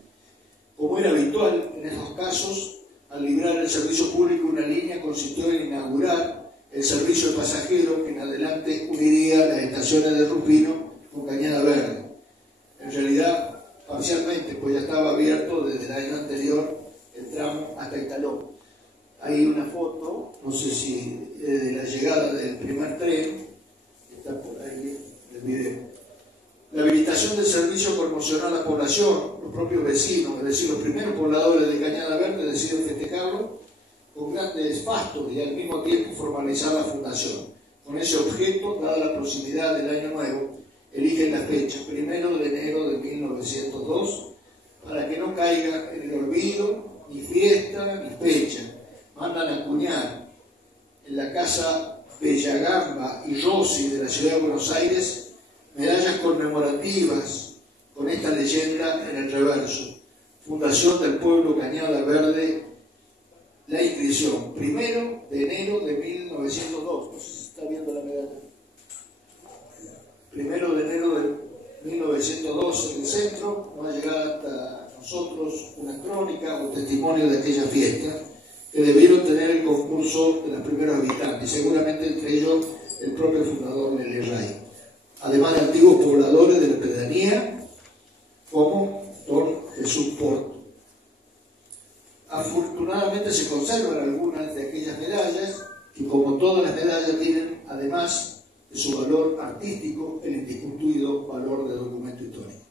Como era habitual en estos casos, al librar el servicio público una línea consistió en inaugurar el servicio de pasajeros que en adelante uniría las estaciones de Rufino con Cañada Verde. En realidad, parcialmente, pues ya estaba abierto desde el año anterior el tramo hasta Italó. prestación del servicio conmocionó a la población, los propios vecinos, es decir, los primeros pobladores de Cañada Verde deciden festejarlo con grandes fastos y al mismo tiempo formalizar la fundación. Con ese objeto, dada la proximidad del Año Nuevo, eligen la fecha, 1 de enero de 1902, para que no caiga en el olvido, ni fiesta, ni fecha. Mandan a acuñar en la casa Bellagamba y Rossi de la ciudad de Buenos Aires medallas conmemorativas con esta leyenda en el reverso: Fundación del Pueblo Cañada Verde, la inscripción, 1 de enero de 1902. No sé si se está viendo la medalla. 1 de enero de 1902 en el centro. Nos ha llegado hasta nosotros una crónica o testimonio de aquella fiesta, que debieron tener el concurso de los primeros habitantes, seguramente entre ellos el propio fundador Nelly Ray, además de antiguos pobladores de la pedanía como don Jesús Porto. Afortunadamente se conservan algunas de aquellas medallas, que como todas las medallas tienen, además de su valor artístico, el indiscutido valor de documento histórico.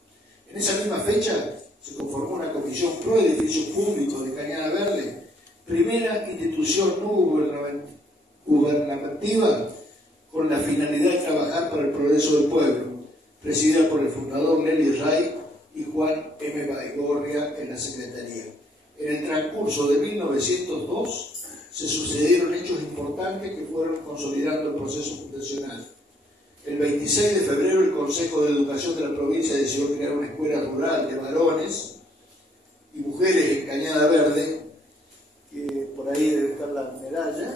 En esa misma fecha se conformó una comisión pro edificios públicos de Cañada Verde, primera institución no gubernativa con la finalidad de trabajar para el progreso del pueblo, presidida por el fundador Nelly Ray y Juan M. Baigorria en la secretaría. En el transcurso de 1902 se sucedieron hechos importantes que fueron consolidando el proceso fundacional. El 26 de febrero el Consejo de Educación de la provincia decidió crear una escuela rural de varones y mujeres en Cañada Verde, que por ahí debe estar la medalla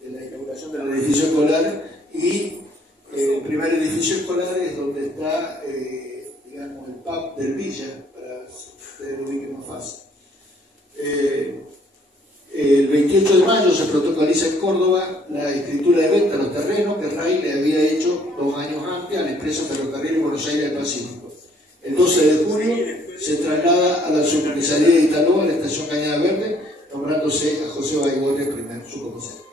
de la inauguración del edificio escolar, y el primer edificio escolar es donde está, digamos, el pub del Villa, para que ustedes lo ubiquen más fácil. El 28 de mayo se protocoliza en Córdoba la escritura de venta de los terrenos que Ray le había hecho 2 años antes a la empresa Ferrocarril Buenos Aires del Pacífico. El 12 de julio se traslada a la subcomisaría de Italó, a la estación Cañada Verde, nombrándose a José Baigorria primer subcomisario.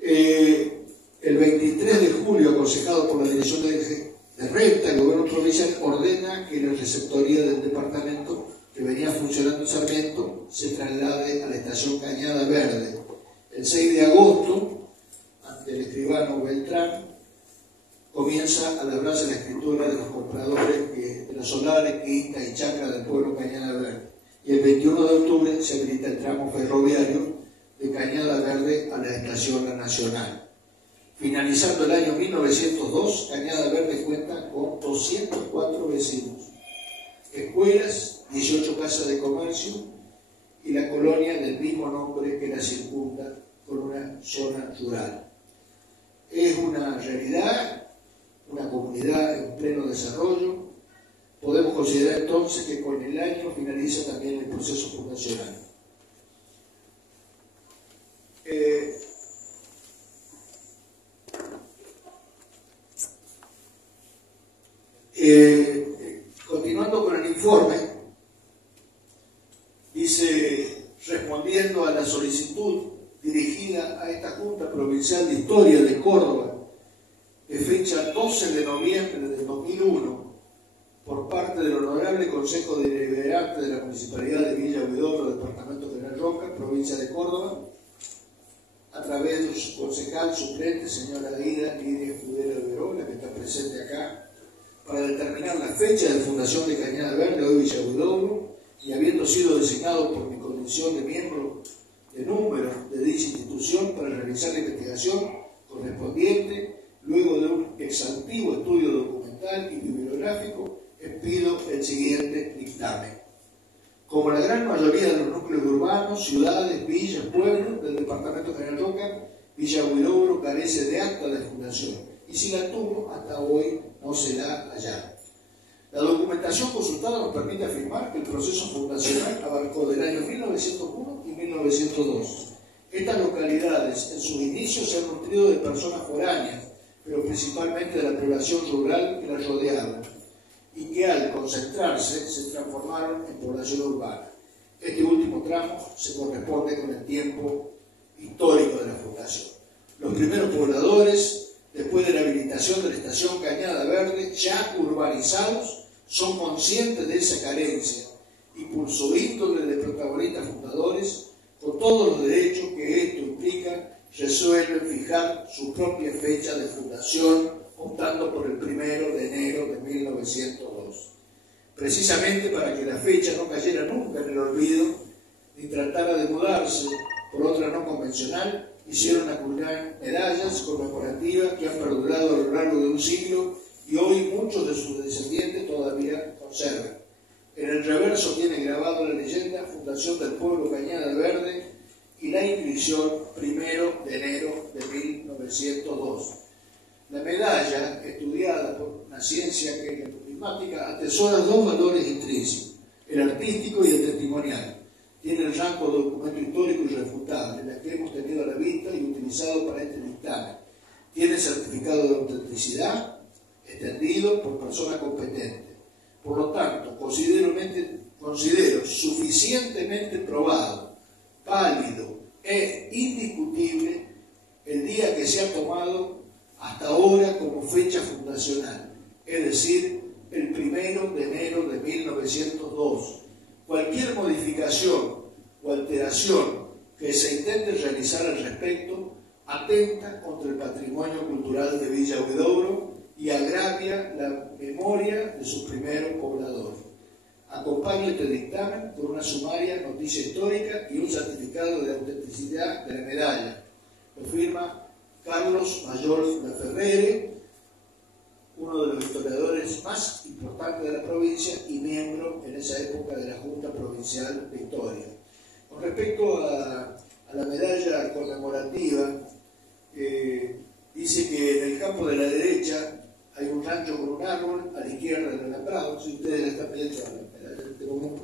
El 23 de julio, aconsejado por la Dirección de Renta, el gobierno provincial ordena que la receptoría del departamento que venía funcionando en Sarmiento se traslade a la estación Cañada Verde. El 6 de agosto, ante el escribano Beltrán, comienza a labrarse la escritura de los compradores de las solares, quintas y chacras del pueblo Cañada Verde. Y el 21 de octubre se habilita el tramo ferroviario de Cañada Verde a la estación La Nacional. Finalizando el año 1902, Cañada Verde cuenta con 204 vecinos, escuelas, 18 casas de comercio y la colonia del mismo nombre que la circunda, con una zona rural. Es una realidad, una comunidad en pleno desarrollo. Podemos considerar entonces que con el año finaliza también el proceso fundacional. Continuando con el informe, dice, respondiendo a la solicitud dirigida a esta Junta Provincial de Historia de Córdoba, de fecha 12 de noviembre de 2001, por parte del Honorable Consejo Deliberante de la Municipalidad de Villa Huidobro, Departamento General Roca, Provincia de Córdoba, a través de su concejal suplente, señora Lidia Escudero de Verola, que está presente acá, para determinar la fecha de fundación de Cañada Verde, hoy Villa Huidobro, y habiendo sido designado por mi condición de miembro de número de dicha institución para realizar la investigación correspondiente, luego de un exhaustivo estudio documental y bibliográfico, pido el siguiente dictamen. Como la gran mayoría de los núcleos urbanos, ciudades, villas, pueblos del departamento General Roca, Villa Huidobro carece de acta de fundación, y si la tuvo, hasta hoy no se la hallaron. La documentación consultada nos permite afirmar que el proceso fundacional abarcó del año 1901 y 1902. Estas localidades en sus inicios se han nutrido de personas foráneas, pero principalmente de la población rural que las rodeaba, y que al concentrarse se transformaron en población urbana. Este último tramo se corresponde con el tiempo histórico de la fundación. Los primeros pobladores, después de la habilitación ubicación de la estación Cañada Verde, ya urbanizados, son conscientes de esa carencia y por su índole de protagonistas fundadores, con todos los derechos que esto implica, resuelven fijar su propia fecha de fundación, optando por el 1 de enero de 1902. Precisamente para que la fecha no cayera nunca en el olvido, ni tratara de mudarse por otra no convencional, hicieron acuñar medallas conmemorativas que han perdurado a lo largo de un siglo y hoy muchos de sus descendientes todavía conservan. En el reverso tiene grabado la leyenda Fundación del Pueblo Cañada Verde y la inscripción 1 de enero de 1902. La medalla, estudiada por una ciencia que es la numismática, atesora dos valores intrínsecos, el artístico y el testimonial. Tiene el rango de documento histórico irrefutable, la que hemos tenido a la vista y utilizado para este dictamen. Tiene certificado de autenticidad, extendido por persona competente. Por lo tanto, considero suficientemente probado, válido e indiscutible el día que se ha tomado hasta ahora como fecha fundacional, es decir, el 1 de enero de 1902. Cualquier modificación o alteración que se intente realizar al respecto atenta contra el patrimonio cultural de Villa Huidobro y agravia la memoria de sus primeros pobladores. Acompaña este dictamen con una sumaria noticia histórica y un certificado de autenticidad de la medalla. Lo firma Carlos Mayor Laferrere, uno de los historiadores más importantes de la provincia y miembro en esa época de la Junta Provincial de Historia. Con respecto a la medalla conmemorativa, dice que en el campo de la derecha hay un rancho con un árbol, a la izquierda del alambrado, si ustedes la están viendo en este momento.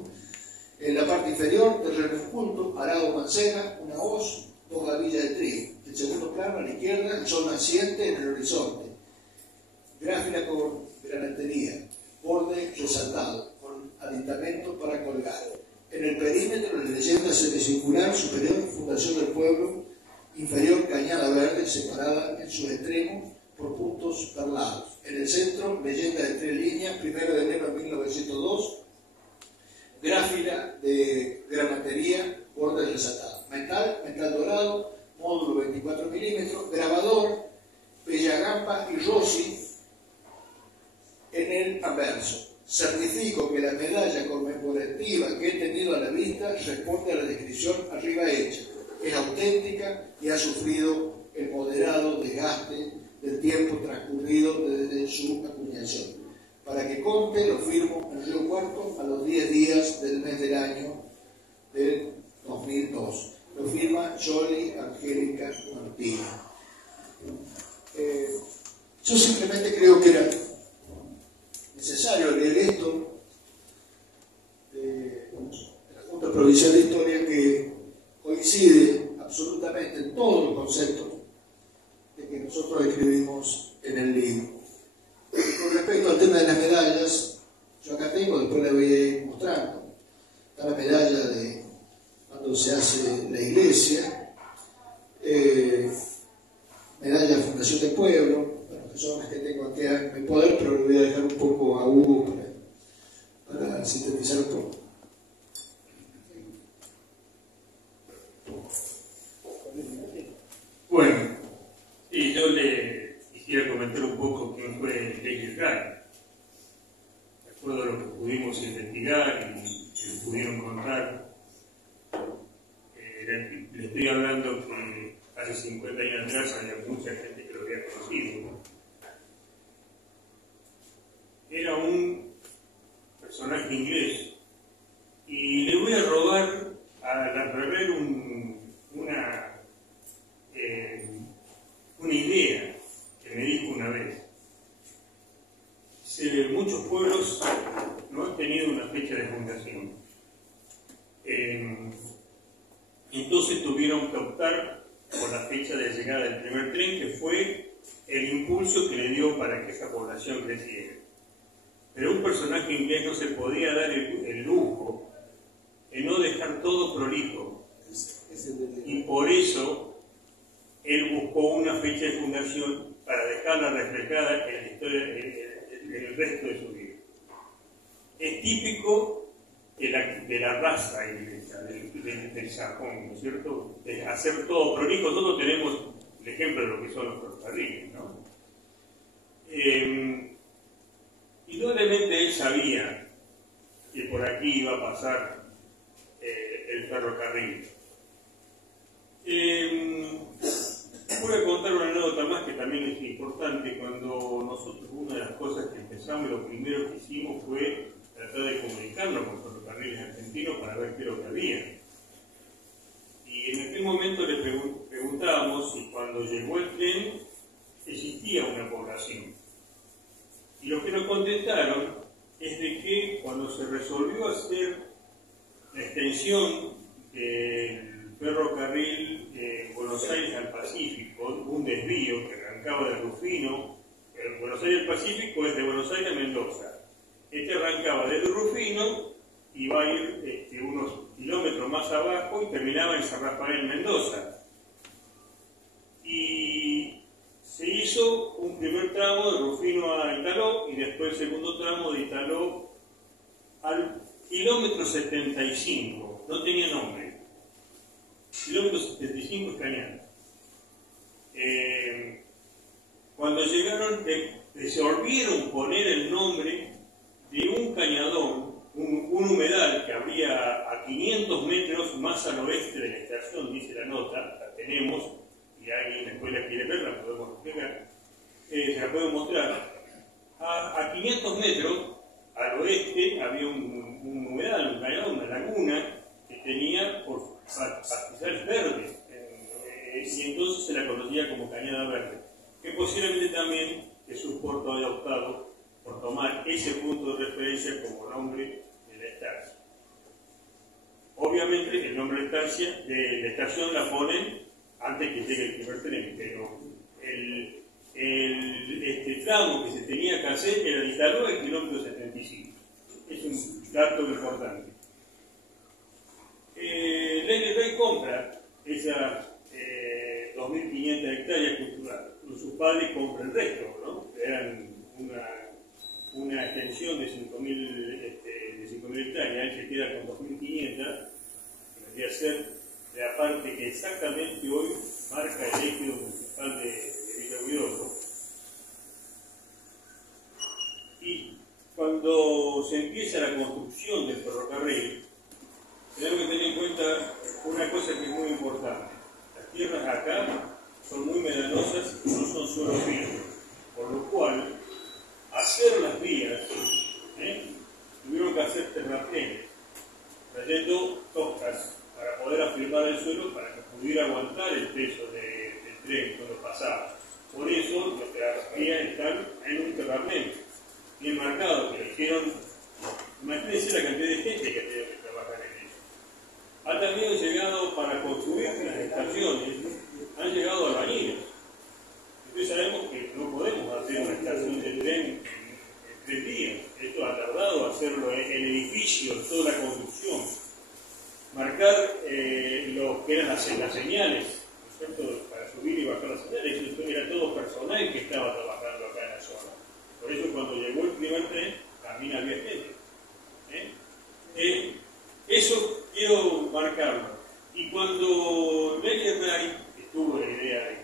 En la parte inferior, terreno junto, arado mancera, una hoz, dos gavillas de trigo. El segundo plano, a la izquierda, el sol naciente en el horizonte. Gráfica con granatería, borde resaltado, con aditamentos para colgar. En el perímetro, la leyenda semicircular superior, Fundación del Pueblo, inferior, Cañada Verde, separada en sus extremos por puntos perlados. En el centro, leyenda de 3 líneas, 1 de enero de 1902, gráfica de granatería, borde resaltado. Metal dorado, módulo 24 milímetros, grabador, Bellagamba y Rossi, en el anverso. Certifico que la medalla conmemorativa que he tenido a la vista responde a la descripción arriba hecha. Es auténtica y ha sufrido el moderado desgaste del tiempo transcurrido desde su acuñación. Para que conste, lo firmo en Río Cuarto a los 10 días del mes del año del 2002. Lo firma Yoli Angélica Martínez. Yo simplemente creo que era necesario leer esto de la Junta Provincial de Historia, que coincide absolutamente en todos los conceptos de que nosotros escribimos en el libro. Con respecto al tema de las medallas, yo acá tengo, después la voy a ir mostrando, está la medalla de cuando se hace la iglesia, medalla de Fundación del Pueblo, que son las que tengo aquí en mi poder, pero le voy a dejar un poco a Hugo para sintetizar un poco. Bueno, y yo le quisiera comentar un poco quién fue Leyes Gay. De acuerdo a lo que pudimos investigar y que pudieron contar, le estoy hablando que hace 50 años atrás había mucha gente que lo había conocido. Era un personaje inglés y le voy a robar a Laferrere una idea que me dijo una vez. Muchos pueblos no han tenido una fecha de fundación, entonces tuvieron que optar por la fecha de llegada del primer tren, que fue el impulso que le dio para que esa población creciera. Pero un personaje inglés no se podía dar el lujo de no dejar todo prolijo. Y por eso él buscó una fecha de fundación para dejarla reflejada en la historia, en el resto de su vida. Es típico de la raza inglesa, del sajón, ¿no es cierto? De hacer todo prolijo. Nosotros tenemos el ejemplo de lo que son los ferrocarriles, ¿no? Indudablemente él sabía que por aquí iba a pasar el ferrocarril. Voy a contar una anécdota más que también es importante. Cuando nosotros, una de las cosas que empezamos, lo primero que hicimos fue tratar de comunicarnos con ferrocarriles argentinos para ver qué es lo que había. Y en aquel momento le preguntábamos si cuando llegó el tren existía una población. Y lo que nos contestaron es de que cuando se resolvió hacer la extensión del ferrocarril Buenos Aires al Pacífico, un desvío que arrancaba de Rufino, el Buenos Aires al Pacífico es de Buenos Aires a Mendoza. Este arrancaba desde Rufino, iba a ir unos kilómetros más abajo y terminaba en San Rafael, Mendoza. Y se hizo un primer tramo de Rufino a Italó y después el segundo tramo de Italó al kilómetro 75, no tenía nombre. Kilómetro 75 es Cañada. Cuando llegaron, resolvieron poner el nombre de un cañadón, un humedal que habría a 500 metros más al oeste de la estación, dice la nota, la tenemos, y alguien en la escuela quiere verla, la podemos explicar, se la puedo mostrar. A 500 metros al oeste había un humedal, un cañadón, una laguna que tenía pastizales verdes, y entonces se la conocía como Cañada Verde, que posiblemente también Jesús Porto haya optado por tomar ese punto de referencia como nombre de la estancia. Obviamente el nombre de la estación la ponen antes que llegue el primer tren, pero este tramo que se tenía que hacer era de Italó al kilómetro 75. Es un dato importante. Lely Rey compra esas 2.500 hectáreas culturales. Su padre compra el resto, ¿no? Eran una extensión de 5.000 hectáreas. Él se queda con 2.500, que vendría a ser la parte que exactamente hoy marca el líquido municipal de Villa Huidobro. Y cuando se empieza la construcción del ferrocarril, tenemos que tener en cuenta una cosa que es muy importante. Las tierras acá son muy medanosas y no son suelo firme, por lo cual hacer las vías tuvieron que hacer terraplenes, trayendo toscas para poder afirmar el suelo para que pudiera aguantar el peso del tren cuando pasaba. Por eso los terraplenes están en un terraplén bien marcado, que lo hicieron. Imagínense la cantidad de gente que ha tenido que trabajar en eso. Ha también llegado para construir las estaciones, han llegado albañiles. Entonces sabemos que no podemos hacer una estación de tren en 3 días. Esto ha tardado hacerlo, el edificio, toda la construcción. Marcar lo que eran las señales, ¿no es cierto?, para subir y bajar las señales. Eso era todo personal que estaba trabajando acá en la zona. Por eso cuando llegó el primer tren, también había gente. Eso quiero marcarlo. Y cuando Lely Rey tuvo la idea de,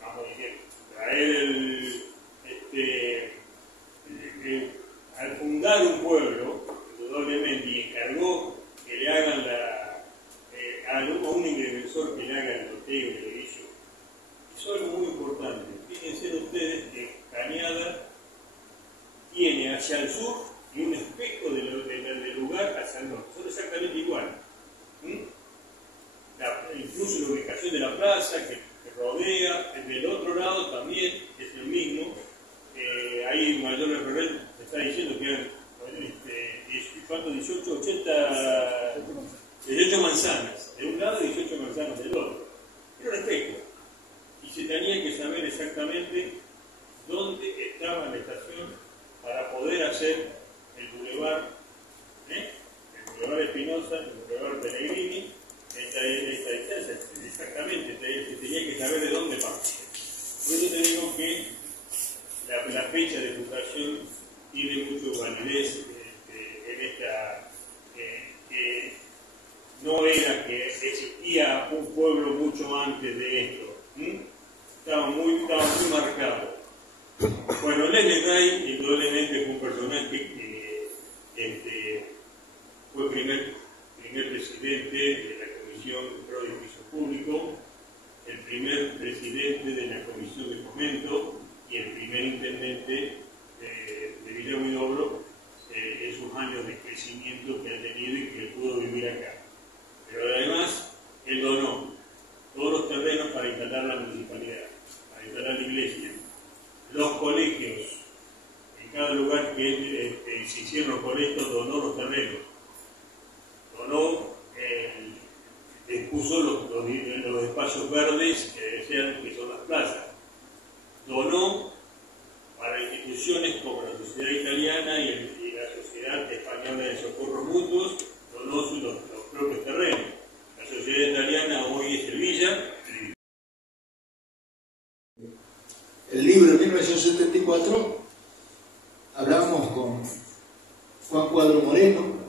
vamos a decir, traer al fundar un pueblo, indudablemente, y encargó que le hagan a un agrimensor que le haga el loteo y el edificio. Eso es algo muy importante. Fíjense ustedes que Cañada tiene hacia el sur y un espejo del lugar hacia el norte. Son exactamente iguales. Incluso la ubicación de la plaza que rodea, del otro lado también es el mismo. Ahí Mayor Ferrer está diciendo que eran 18 manzanas de un lado y 18 manzanas del otro. Era un espejo. Y se tenía que saber exactamente dónde estaba la estación para poder hacer el bulevar, el bulevar Espinosa, el bulevar Pellegrini, esta distancia, exactamente, se tenía que saber de dónde parte. Por eso te digo que la fecha de fundación tiene mucho validez en esta... que no era que existía un pueblo mucho antes de esto. Estaba muy marcado. Bueno, Leslie Ray indudablemente fue un personaje que fue primer presidente de la Comisión Pro de Juicio Público, el primer presidente de la Comisión de Fomento y el primer intendente de Villa Huidobro en sus años de crecimiento que ha tenido y que pudo vivir acá. Pero además, él donó todos los terrenos para instalar la municipalidad, para instalar la iglesia, los colegios. En cada lugar que se hicieron los colegios, donó los terrenos. Donó, expuso los espacios verdes que son las plazas. Donó para instituciones como la Sociedad Italiana y la Sociedad Española de Socorros Mutuos, donó los propios terrenos. La Sociedad Italiana hoy es el Villa. El libro de 1974, hablábamos con Juan Cuadro Moreno.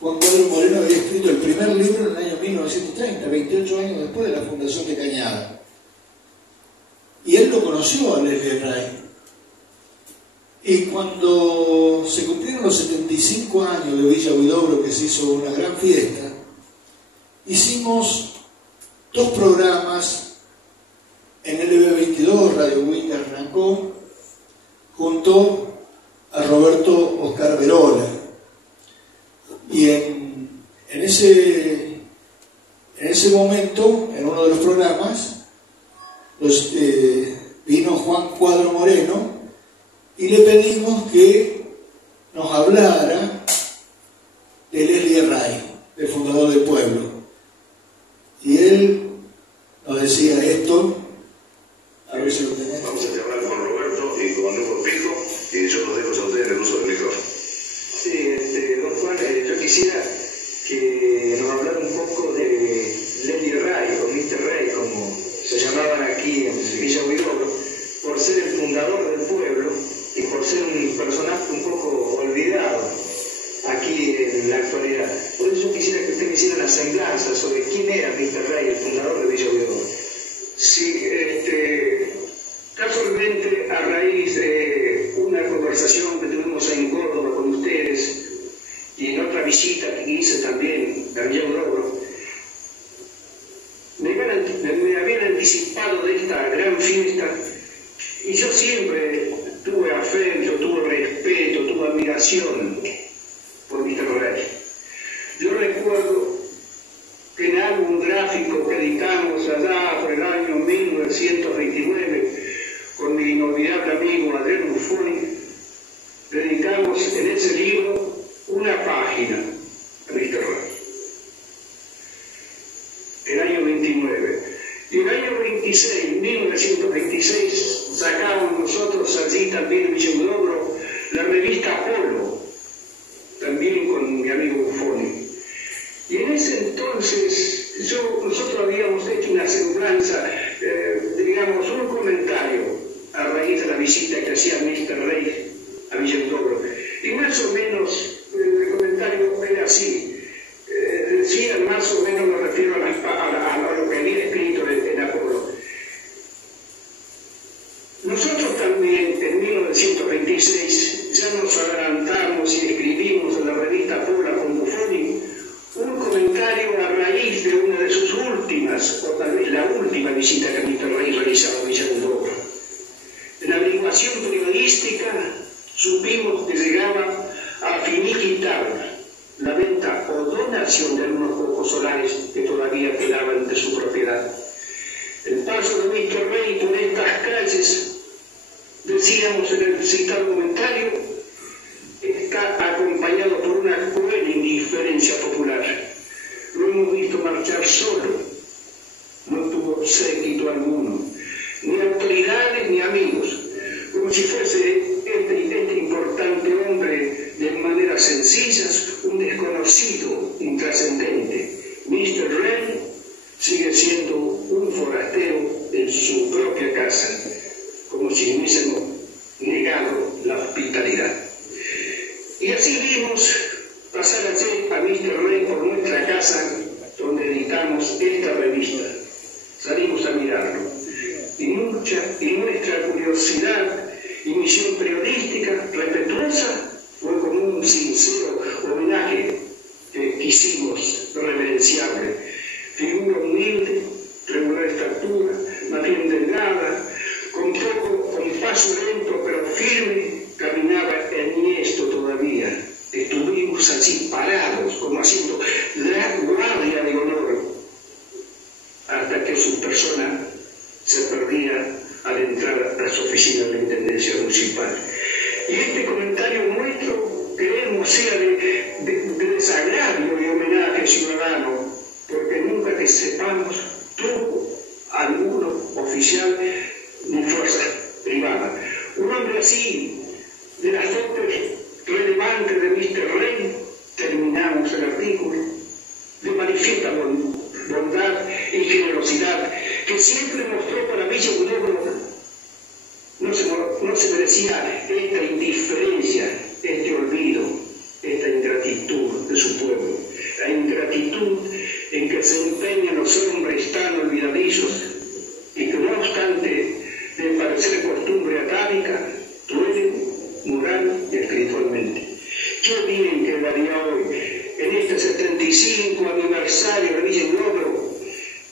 Juan Cuadro Moreno había escrito el primer libro en el año 1930, 28 años después de la fundación de Cañada. Y él lo conoció a Leslie Ray. Y cuando se cumplieron los 75 años de Villa Huidobro, que se hizo una gran fiesta, hicimos 2 programas en LB22, Radio Winter Rancón, junto a Roberto Oscar Verola. Y en ese momento, en uno de los programas, vino Juan Cuadro Moreno y le pedimos que nos hablara de Leslie Ray, el fundador del pueblo. Y él nos decía esto, a ver si lo tenemos. Vamos a charlar con Roberto y con Hugo Pijo, y yo los dejo a ustedes el uso del micrófono. Sí, don Juan, yo quisiera que nos hablara un poco de Leslie Ray, o Mr. Ray, como se llamaban aquí en Villa Huidobro, por ser el fundador del pueblo y por ser un personaje un poco olvidado aquí en la actualidad. Por eso yo quisiera que usted me hiciera una semblanza sobre quién era Mr. Ray, el fundador de Villa Huidobro. Sí, casualmente a raíz de una conversación que tuvimos en Córdoba con ustedes y en otra visita que hice también a Villa Huidobro, me habían anticipado de esta gran fiesta y yo siempre tuve afecto, tuve respeto, tuve admiración por Mr. Ray. Yo recuerdo que en álbum gráfico que editamos allá por el año 1929 con mi inolvidable amigo Adriano Buffoni, dedicamos en ese libro una página a Mr. Ray. El año 29. Y el año 26, 1926, sacamos nosotros allí también en Villa Huidobro la revista Apolo, también con mi amigo Buffoni. Y en ese entonces nosotros habíamos hecho una semblanza, digamos, un comentario a raíz de la visita que hacía Mr. Ray a Villa Huidobro. Y más o menos el comentario era así. Decía, más o menos me refiero a lo que había escrito en Apolo. Nosotros también en 1926 ya nos adelantamos y escribimos en la revista Apolo con Buffoni un comentario a raíz de una de sus últimas, o tal vez la última visita que Mr. Ray realizaba a Villa Huidobro. En la averiguación periodística supimos que llegaba a finiquitar la venta o donación de algunos pocos solares que todavía quedaban de su propiedad. El paso de Mr. Ray por estas calles, decíamos en el citado comentario, está acompañado por una cruel indiferencia popular. Lo hemos visto marchar solo, no tuvo séquito alguno, ni autoridades ni amigos, como si fuese este importante hombre de maneras sencillas, un desconocido intrascendente. Mr. Ray sigue siendo un forastero en su propia casa, como si hubiésemos negado la hospitalidad. Y así vimos pasar ayer a Mr. Rey por nuestra casa, donde editamos esta revista. Salimos a mirarlo. Y nuestra curiosidad y misión periodística respetuosa fue como un sincero homenaje que quisimos reverenciarle. Figura humilde, regular estatura, más bien delgada, con paso lento pero firme, caminaba enhiesto todavía. Estuvimos así parados, como haciendo la guardia de honor, hasta que su persona se perdía al entrar a su oficina de la Intendencia Municipal. Y este comentario nuestro creemos sea de desagravio y homenaje ciudadano, porque nunca que sepamos tuvo alguno oficial ni fuerza privada. Un hombre así, de las dotes relevantes de Mr. Rey, terminamos el artículo, de manifiesta bondad y generosidad que siempre mostró para Villa Huidobro. No se merecía esta indiferencia, este olvido, esta ingratitud de su pueblo, la ingratitud en que se empeñan los hombres tan olvidadizos y que no obstante de parecer costumbre atávica, duelen moral y espiritualmente. Qué bien quedaría hoy, en este 75 aniversario de Villa Huidobro,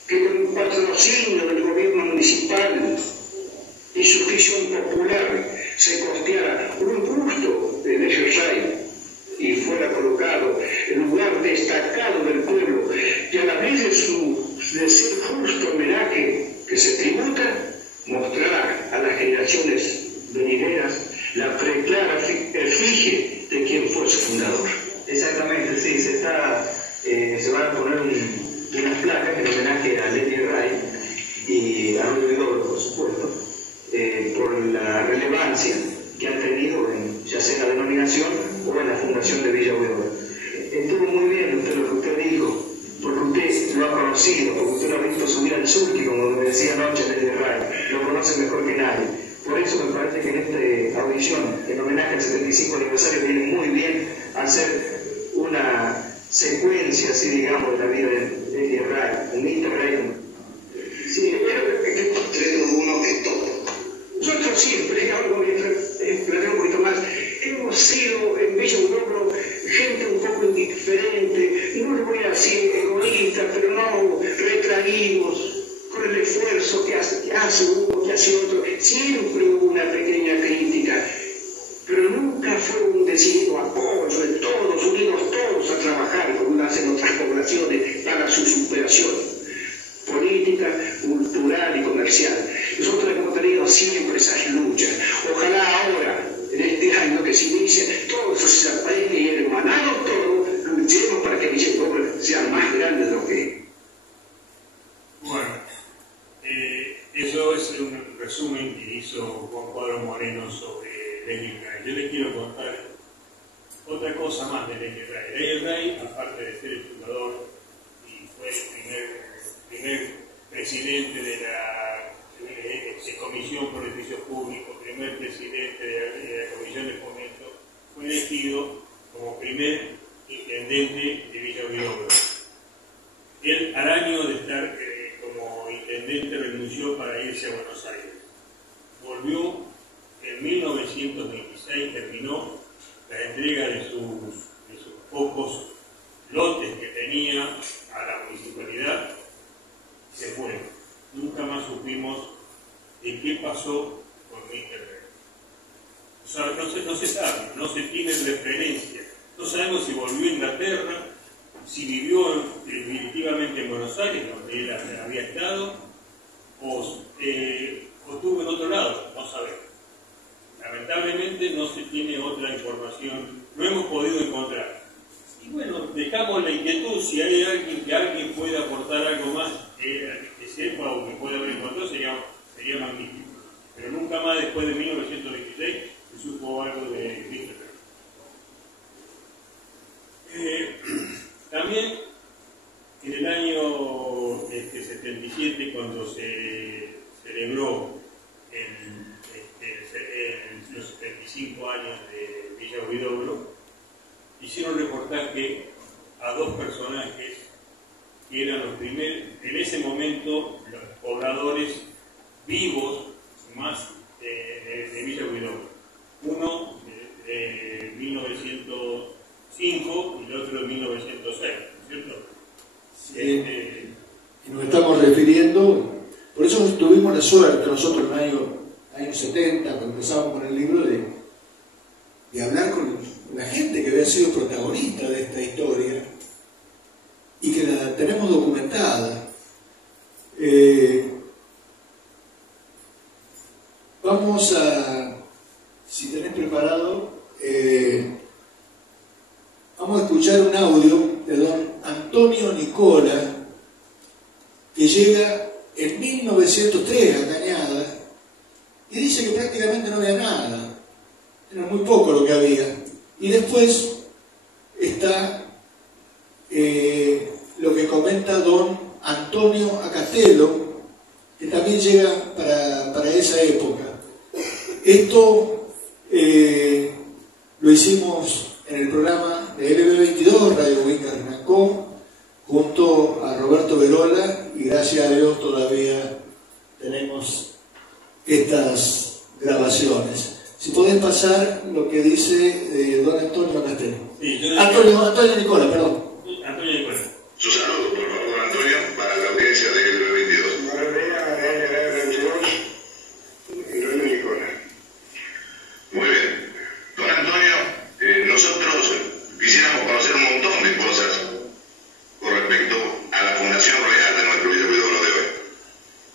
que con el patrocinio del gobierno municipal y su visión popular se costeara un busto de Rey y fuera colocado en lugar destacado del pueblo, y a la vez de ser justo homenaje que se tributa, mostrará a las generaciones venideras la preclara efigie de quien fue su fundador. Exactamente, sí, se van a poner unas placas en homenaje a Leti Ray y a Ruy Huidobro, por supuesto, por la relevancia que han tenido ya sea en la denominación o en la fundación de Villa Huidobro. Estuvo muy bien usted lo que usted dijo, porque usted lo ha conocido, porque usted lo ha visto subir al Surqui, como me decía anoche Leti Ray, lo conoce mejor que nadie. Por eso me parece que en esta audición, en homenaje al 75 aniversario, viene muy bien hacer una secuencia, así digamos, de la vida de Leti Ray, un Mr. Ray. Sí, pero 3-2-1 es todo. Nosotros siempre, algo un poquito más, hemos sido en Villa Huidobro gente un poco indiferente, no le voy a decir egoísta, pero no retraímos con el esfuerzo que hace uno, que hace otro. Siempre hubo una pequeña crítica, pero nunca fue un decidido apoyo de todos, unidos todos a trabajar, como hacen otras poblaciones, para su superación política, cultural y comercial. Nosotros hemos tenido siempre esas luchas. Ojalá ahora, en este año que se inicia, todo eso se apague y hermanado todo, luchemos para que Villa Huidobro sea más grande de lo que es. Bueno, eso es un resumen que hizo Juan Cuadro Moreno sobre Leti Ray. Yo les quiero contar otra cosa más de Leti Ray. Leti Ray, aparte de ser el fundador y fue el primer presidente de la Comisión por Edificios Públicos, primer presidente de la Comisión de Fomento, fue elegido como primer intendente de Villa Huidobro. Él, al año de estar como intendente, renunció para irse a Buenos Aires. Volvió en 1926, terminó la entrega de sus pocos lotes que tenía a la municipalidad y se fue. Nunca más supimos de qué pasó con Mr. Rey. O sea, no se sabe, no se tiene referencia. No sabemos si volvió a Inglaterra, si vivió definitivamente en Buenos Aires, donde él había estado, o estuvo en otro lado, no sabemos. Lamentablemente no se tiene otra información, no hemos podido encontrar. Y bueno, dejamos la inquietud, si hay alguien pueda aportar algo más que sepa o que pueda haber encontrado, sería magnífico. Pero nunca más después de 1926 se supo algo de Mr. Rey. También en el año se celebró los 75 años de Villa Huidobro, hicieron reportaje a dos personajes que eran los primeros, en ese momento, los pobladores vivos más de Villa Huidobro. Uno de 1905 y el otro de 1906, ¿cierto? Sí. Y nos estamos refiriendo, por eso tuvimos la suerte nosotros en el año 70, cuando empezamos con el libro, de hablar con la gente que había sido protagonista de esta historia y que la tenemos documentada. Vamos a, si tenés preparado, vamos a escuchar un audio de don Antonio Nicola, que llega en 1903 a Cañada y dice que prácticamente no había nada, era muy poco lo que había. Y después está lo que comenta don Antonio Acatelo, que también llega para esa época. Esto lo hicimos en el programa de LB22, Radio Wingar-Rincón, junto a Roberto Verola, y gracias a Dios todavía tenemos estas grabaciones. Si podés pasar lo que dice don Antonio Acatelo. Sí, Antonio Nicola, perdón. Antonio Nicola. Su saludo, por favor, Antonio, para la audiencia de LB22. Buenos días, LB22 y Antonio Nicola. Muy bien. Don Antonio, nosotros quisiéramos conocer un montón de cosas con respecto a la fundación real de nuestro Villa Huidobro de hoy.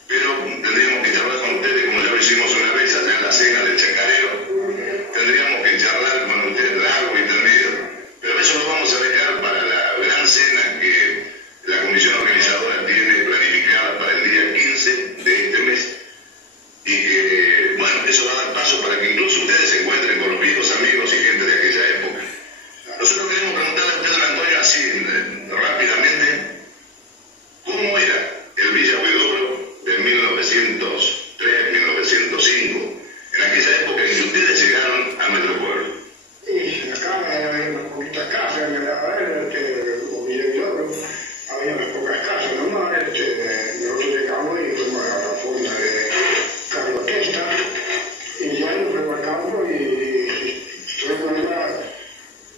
Pero tendríamos que charlar con ustedes, como ya lo hicimos una vez allá en la cena del Chacarero. Tendríamos que charlar con ustedes largo y tendido. Pero eso lo vamos a dejar para la gran cena que la comisión organizadora tiene planificada para el día 15 de este mes. Y que, bueno, eso va a dar paso para que incluso ustedes se encuentren con los viejos amigos y gente de aquella época. Nosotros queremos preguntarle a usted, don Antonio, así rápidamente, ¿cómo era el Villa Huidobro de 1903, 1905, en aquella época en que ustedes llegaron a nuestro pueblo? Y acá había unas poquitas casas, como Villa Huidobro, había unas pocas casas nomás. Nosotros llegamos y fuimos a la fonda de Carlos Testa, y ya nos fuimos al campo y estuvimos allá,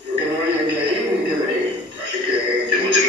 lo que no había que ir, ni que venir. Así que... Escúcheme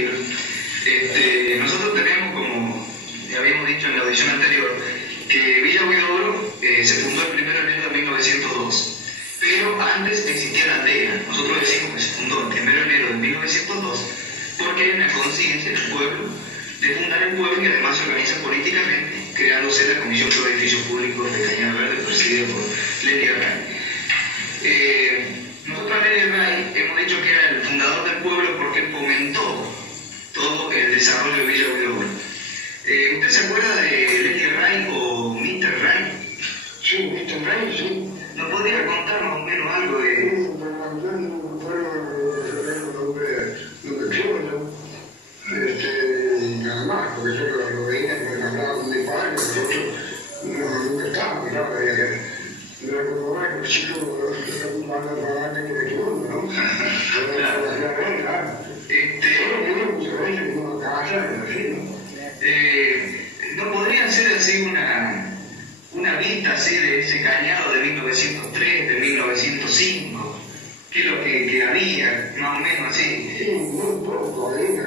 Guido. Nosotros tenemos, como habíamos dicho en la audición anterior, que Villa Huidobro se fundó el 1 de enero de 1902. Pero antes existía la aldea. Nosotros decimos que se fundó el 1 de enero de 1902 porque hay una conciencia en el pueblo de fundar el pueblo y además se organiza políticamente, creándose la Comisión de Edificios Públicos de Cañada Verde, presidida por Lely Ray. Nosotros a Lely Ray hemos dicho que era el fundador del pueblo porque él fomentó todo el desarrollo de Villa Huidobro. ¿Usted se acuerda de Lely Ray o Mr. Ray? Sí, Mr. Ray, sí. ¿Nos podría contar más o menos algo de...? Nada más, porque yo lo veía, me hablaba con mi padre, nosotros nunca estábamos, ¿no? Era como un chico, cuando trabajaba en el turno, ¿no? ¿No podrían ser así una vista así de ese cañado de 1903, de 1905? ¿Qué es lo que había, más o menos así? Sí, muy poco, había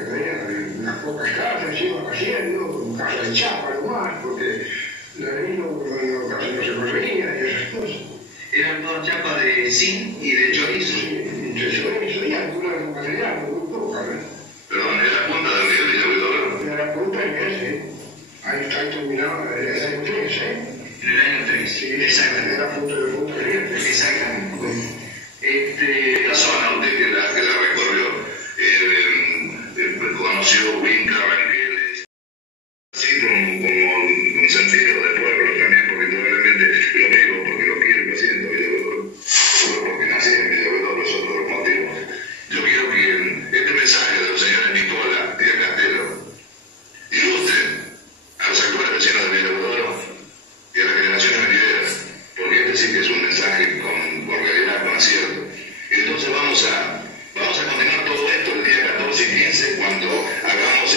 unas pocas casas, se iban haciendo, casas de chapa nomás, porque la vino casi no se conseguía y esas cosas. Eran todas chapas de zinc y de chorizo. Sí, de chorizo y algunas materiales, muy pocas, ¿eh? Perdón, ¿es la punta del río Villa Huidobro? De la punta en ese, ahí está terminado en el año 3, ¿eh? En el año 3, Sí, exactamente. era punta de punta de Riente. Exactamente. La zona usted que la recorrió, conoció Wincarran, que él es así como un sentido de pueblo también, porque probablemente lo digo porque lo quiero y lo siento, porque nací en Villa Huidobro, es otro de los motivos. Yo quiero que este mensaje de los señores Nicola y de Castelo ilustre a los actuales vecinos de Villa Huidobro y a las generaciones venideras, porque este sí que es un mensaje con realidad, con acierto. Y entonces vamos a continuar todo esto el día 14 y 15 cuando hagamos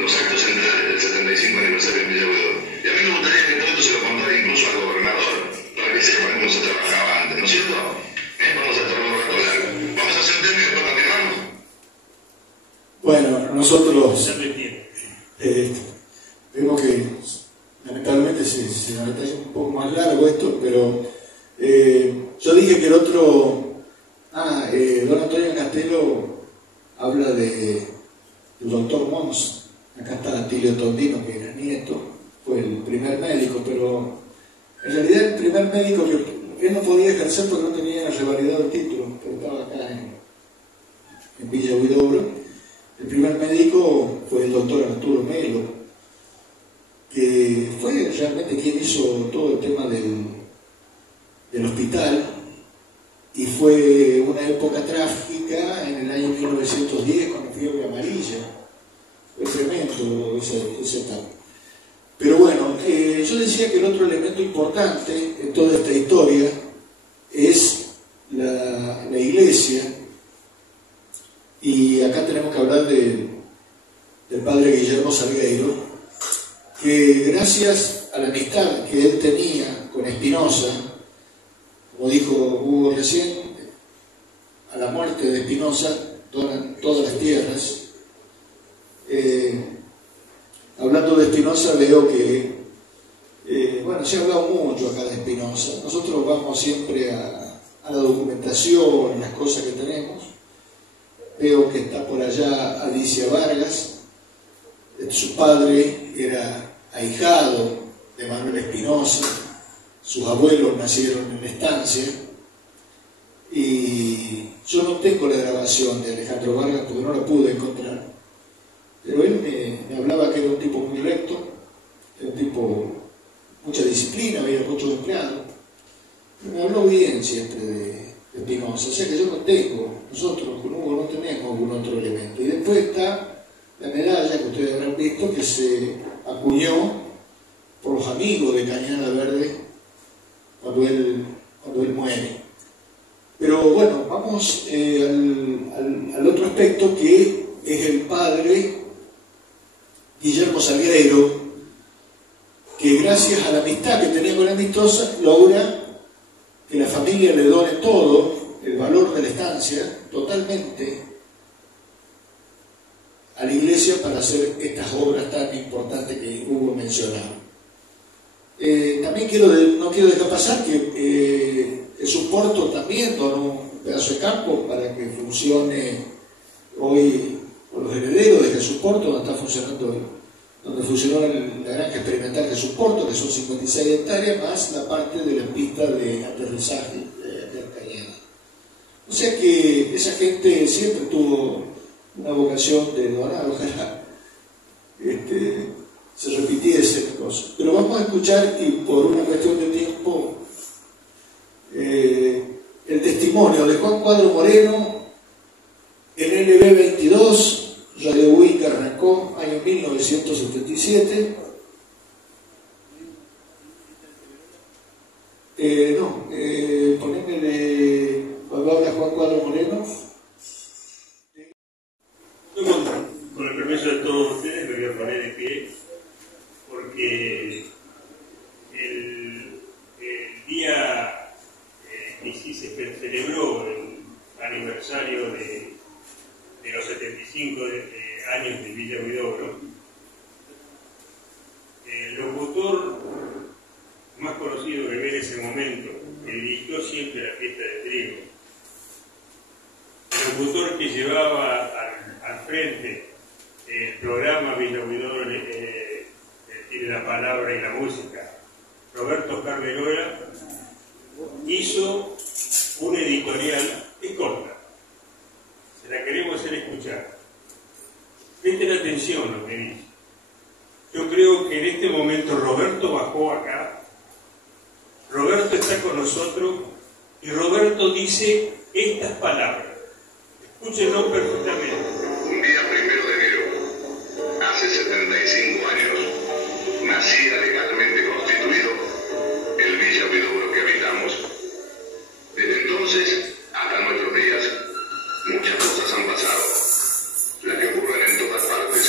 los actos centrales del 75 aniversario de Villa Huidobro. Y a mí me gustaría que todo esto se lo contara incluso al gobernador, para que sepan cómo se trabajaba antes, ¿no es cierto? Vamos a trabajar un rato largo. Vamos a hacer un tema y después continuamos. Bueno, nosotros vemos que lamentablemente se nos está un poco más largo esto, pero yo dije que el otro, don Antonio Castelo habla del doctor Mons. Acá está Atilio Tondino, que era nieto, fue el primer médico, pero en realidad el primer médico que él no podía ejercer porque no tenía revalidado el título, pero estaba acá en Villa Huidobro. El primer médico fue el doctor Arturo Melo, que fue realmente quien hizo todo el tema del hospital, y fue una época trágica en el año 1910 con la fiebre amarilla. Fue tremendo esa etapa. Pero bueno, yo decía que el otro elemento importante en toda esta historia es la iglesia, y acá tenemos que hablar del padre Guillermo Salgueiro, que gracias a la amistad que él tenía con Espinosa, como dijo Hugo recién, a la muerte de Espinosa donan todas las tierras. Hablando de Espinosa, veo que se ha hablado mucho acá de Espinosa. Nosotros vamos siempre a la documentación, las cosas que tenemos. Veo que está por allá Alicia Vargas. Su padre era ahijado de Manuel Espinosa, sus abuelos nacieron en la estancia, y yo no tengo la grabación de Alejandro Vargas porque no la pude encontrar, pero él me hablaba que era un tipo muy recto, era un tipo mucha disciplina, había muchos empleados, me habló bien siempre de Espinosa, o sea que yo no tengo, nosotros con Hugo no tenemos algún otro elemento. Y después está la medalla que ustedes habrán visto, que se acuñó por los amigos de Cañada Verde cuando él muere. Pero bueno, vamos al otro aspecto, que es el padre Guillermo Salgueiro, que gracias a la amistad que tenía con Espinosa logra que la familia le done todo, el valor de la estancia, totalmente a la iglesia para hacer estas obras tan importantes que Hugo mencionaba. También no quiero dejar pasar que Jesús Porto también donó un pedazo de campo para que funcione hoy por los herederos de Jesús Porto, donde está funcionando, donde funcionó la granja experimental Jesús Porto, que son 56 hectáreas, más la parte de la pista de aterrizaje de Alcañada. O sea que esa gente siempre tuvo una vocación de donar, ojalá se repitiese la cosa. Pero vamos a escuchar, y por una cuestión de tiempo, el testimonio de Juan Cuadro Moreno en LB22, Radio UIC arrancó, año 1977. Poneme cuando habla Juan Cuadro Moreno. Con el permiso de todos ustedes me voy a poner de pie, porque el día que sí se celebró el aniversario de los 75 años de Villa Huidobro, el locutor más conocido que ve en ese momento, que dirigió siempre la fiesta de trigo, el locutor que llevaba al frente el programa Villa Huidobro tiene la palabra y la música, Roberto Carverola, hizo una editorial corta. Se la queremos hacer escuchar. Presten atención a lo que dice. Yo creo que en este momento Roberto bajó acá, Roberto está con nosotros y Roberto dice estas palabras. Escúchenlo perfectamente. Un día 1 de enero, hace 75 años, nacía legalmente constituido el Villa Huidobro que habitamos. Desde entonces hasta nuestros días, muchas cosas han pasado, las que ocurren en todas partes.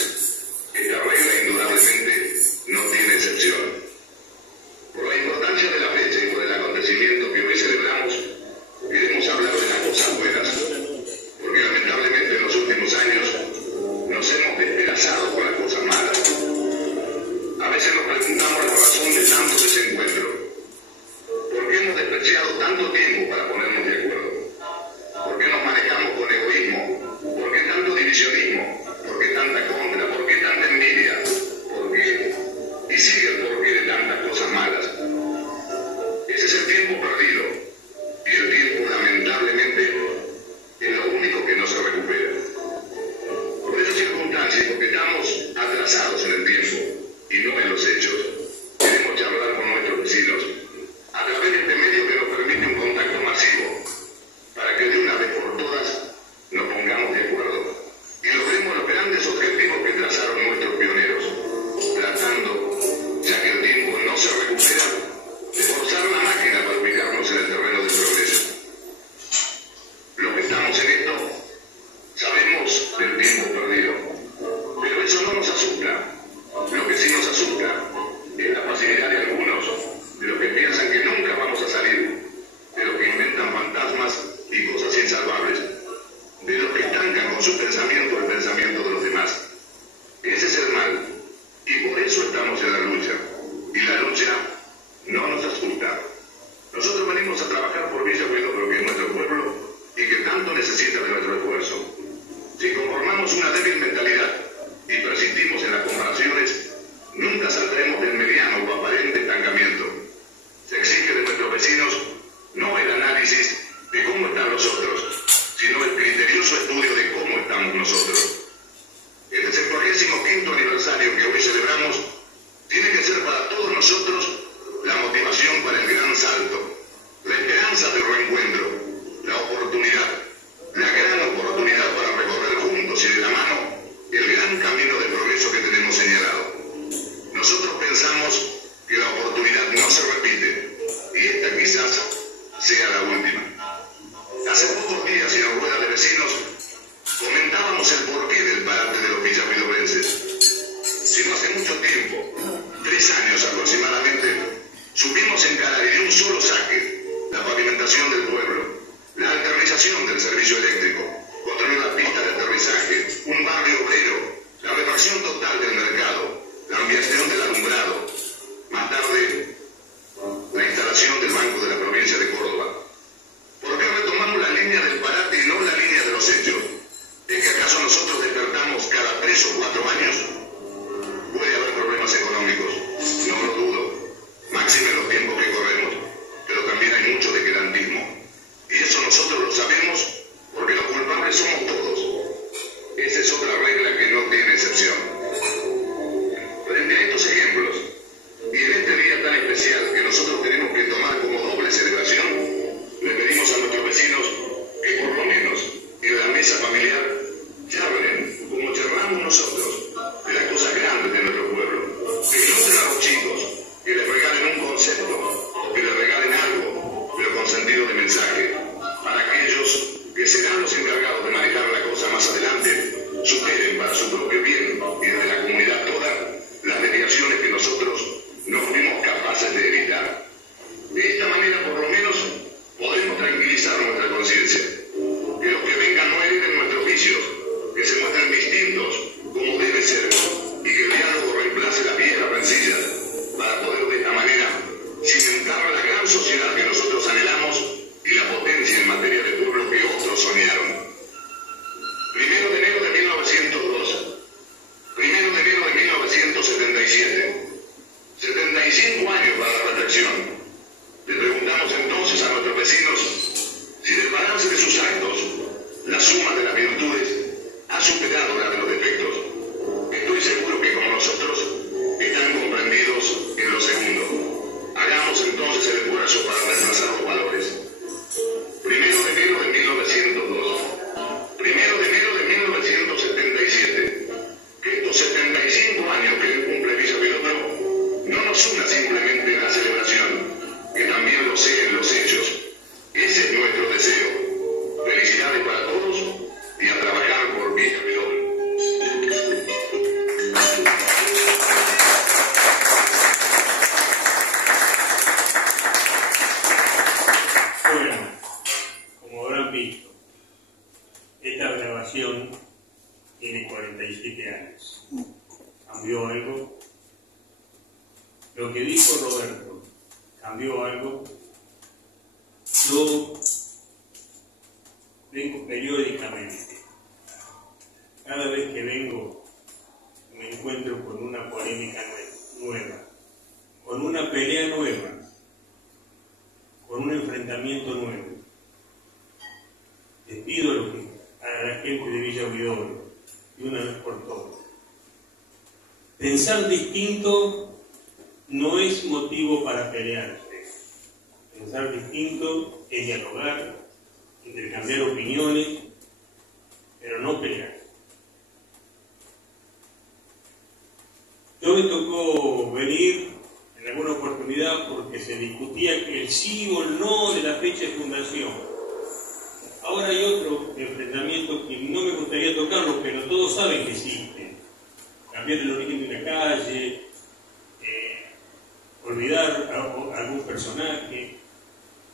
Esta regla indudablemente no tiene excepción. Por la importancia de la fecha y por el acontecimiento que hoy celebramos, queremos hablar de las cosas buenas, porque lamentablemente en los últimos años nos hemos despedazado con las cosas malas. A veces nos preguntamos la razón de tanto desencuentro. ¿Por qué hemos despreciado tanto tiempo para ponernos de acuerdo? ¿Por qué nos manejamos con egoísmo? ¿Por qué tanto divisionismo? ¿Por qué tanta contra? ¿Por qué tanta envidia? ¿Por qué? Y sigue el porqué de tantas cosas malas. Ese es el tiempo perdido. Y el tiempo, lamentablemente, es lo único que no se recupera. Por esas circunstancias, porque estamos atrasados en el tiempo y no en los hechos, queremos charlar con nuestros vecinos a través de este medio que nos permite un contacto masivo, para que de una vez por todas nos pongamos de acuerdo y logremos los grandes objetivos que trazaron nuestros pioneros, tratando, ya que el tiempo no se recupera, de forzar la máquina para ubicarnos en el terreno del progreso. Los que estamos en esto sabemos del tiempo perdido, pero eso no nos asusta. Lo que sí nos asusta es la facilidad de algunos, de los que piensan que nunca vamos a salir, de los que inventan fantasmas y cosas insalvables, de los que estancan con su pensamiento el pensamiento de los demás. Ese es el mal, y por eso estamos en la lucha, y la lucha no nos asusta. Nosotros venimos a trabajar por Villa Huidobro, que es nuestro pueblo, y que tanto necesita de nuestro esfuerzo. Si conformamos una débil mentalidad y persistimos en las comparaciones, nunca saldremos del mediano o aparente estancamiento. Se exige de nuestros vecinos no el análisis de cómo están los otros, sino el criterioso estudio de cómo estamos nosotros. El 75º aniversario que hoy celebramos tiene que ser para todos nosotros la motivación para el gran salto, la esperanza del reencuentro, la oportunidad, la gran oportunidad para recorrer juntos y de la mano el gran camino de progreso que tenemos señalado. Nosotros pensamos que la oportunidad no se repite y esta quizás sea la última. Hace pocos días en Rueda de Vecinos comentábamos el porqué del parate de los villahuidobrenses. Si no hace mucho tiempo, 3 años aproximadamente, la regla que no tiene excepción. Frente a estos ejemplos, y en este día tan especial que nosotros tenemos que tomar como doble celebración, le pedimos a nuestros vecinos que por lo menos en la mesa familiar charlen, como charlamos nosotros, de las cosas grandes de nuestro pueblo. Que ilustren a los chicos, que les regalen un concepto, o que les regalen algo, pero con sentido de mensaje, para aquellos que serán los encargados de manejar la cosa más adelante, superen para su propio bien y desde la comunidad toda las desviaciones que nosotros no fuimos capaces de evitar. De esta manera, por lo menos, podemos tranquilizar nuestra conciencia. Que los que vengan no hereden nuestros vicios, que se muestren distintos, como debe ser, y que el diálogo reemplace las viejas rencillas, para poder de esta manera cimentar la gran sociedad que nosotros anhelamos y la potencia en materia de pueblo que otros soñaron. 1 de enero de 1902, 1 de enero de 1977, 75 años para la reflexión. Le preguntamos entonces a nuestros vecinos si del balance de sus actos, la suma de las virtudes ha superado la de los defectos. Estoy seguro que como nosotros están comprendidos en lo segundo. Hagamos entonces el esfuerzo para reemplazar los valores. 1 de enero de 1902, 1 de enero de 1977. Que estos 75 años que cumple Villa Huidobro no nos una simplemente en la celebración, que también lo sea en los hechos. Ese es nuestro deseo. Felicidades para todos y a trabajar por Villa Huidobro. Bueno, como habrán visto, esta grabación tiene 47 años. ¿Cambió algo? Lo que dijo Roberto, ¿cambió algo? Yo vengo periódicamente. Cada vez que vengo me encuentro con una polémica nueva, con una pelea nueva, con un enfrentamiento nuevo. Les pido a la gente de Villa Huidobro, de una vez por todas, pensar distinto no es motivo para pelearse. Pensar distinto es dialogar, intercambiar opiniones, pero no pelear. Yo me tocó venir en alguna oportunidad porque se discutía el sí o el no de la fecha de fundación. Ahora hay otro enfrentamiento que no me gustaría tocarlo, pero todos saben que existe. Cambiar el origen de una calle, olvidar a algún personaje.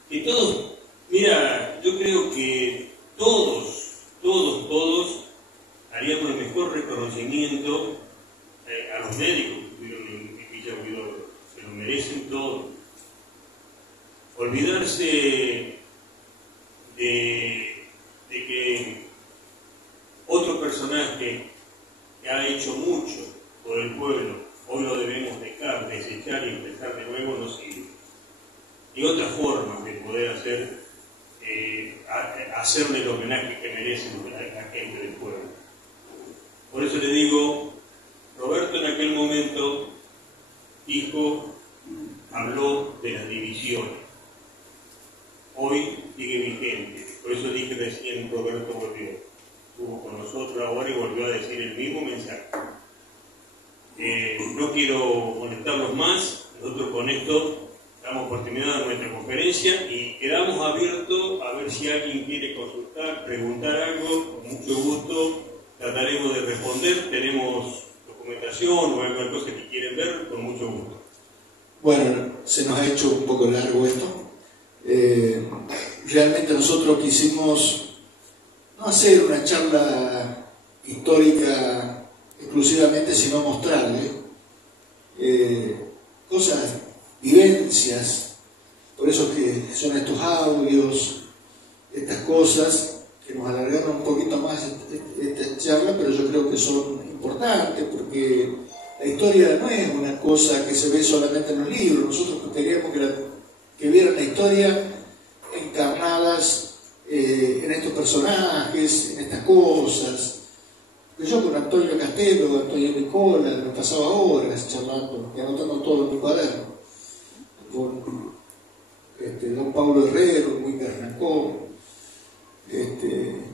Y todos, mira, yo creo que todos haríamos el mejor reconocimiento a los médicos que estuvieron en Villa Huidobro. Se lo merecen todos. Olvidarse de que otro personaje que ha hecho mucho por el pueblo, hoy lo debemos dejar, desechar y empezar de nuevo, no sirve. Y otra forma de poder hacerle el homenaje que merecen a la gente del pueblo. Por eso le digo, Roberto en aquel momento habló de las divisiones. Hoy sigue vigente. Por eso dije recién, Roberto volvió. Estuvo con nosotros ahora y volvió a decir el mismo mensaje. No quiero molestarlos más. Nosotros con esto damos por terminada nuestra conferencia y quedamos abiertos a ver si alguien quiere consultar, preguntar algo. Con mucho gusto trataremos de responder. Tenemos documentación o alguna cosa que quieren ver, con mucho gusto. Bueno, se nos ha hecho un poco largo esto. Realmente nosotros quisimos no hacer una charla histórica exclusivamente, sino mostrarle cosas, vivencias. Por eso que son estos audios, estas cosas que nos alargaron un poquito más esta charla, pero yo creo que son importantes porque la historia no es una cosa que se ve solamente en los libros. Nosotros queríamos que vieran la historia encarnadas en estos personajes, en estas cosas. yo con Antonio Castelo, con Antonio Nicola, me pasaba horas charlando y anotando todo en mi cuaderno, con don Pablo Herrero, muy Carrancón.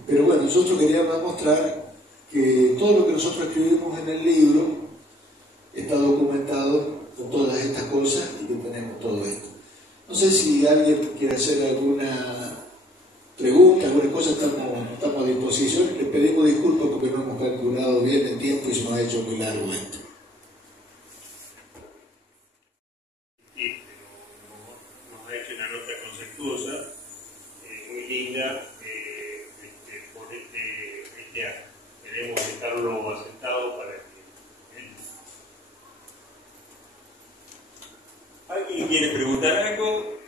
Pero bueno, nosotros queríamos mostrar que todo lo que nosotros escribimos en el libro está documentado con todas estas cosas y que tenemos todo esto. No sé si alguien quiere hacer alguna pregunta, alguna cosa, estamos a disposición. Les pedimos disculpas porque no hemos calculado bien el tiempo y se nos ha hecho muy largo esto. Nos ha hecho una nota conceptuosa, muy linda, por este acto. Queremos dejarlo asentado para que... ¿Alguien quiere preguntar algo?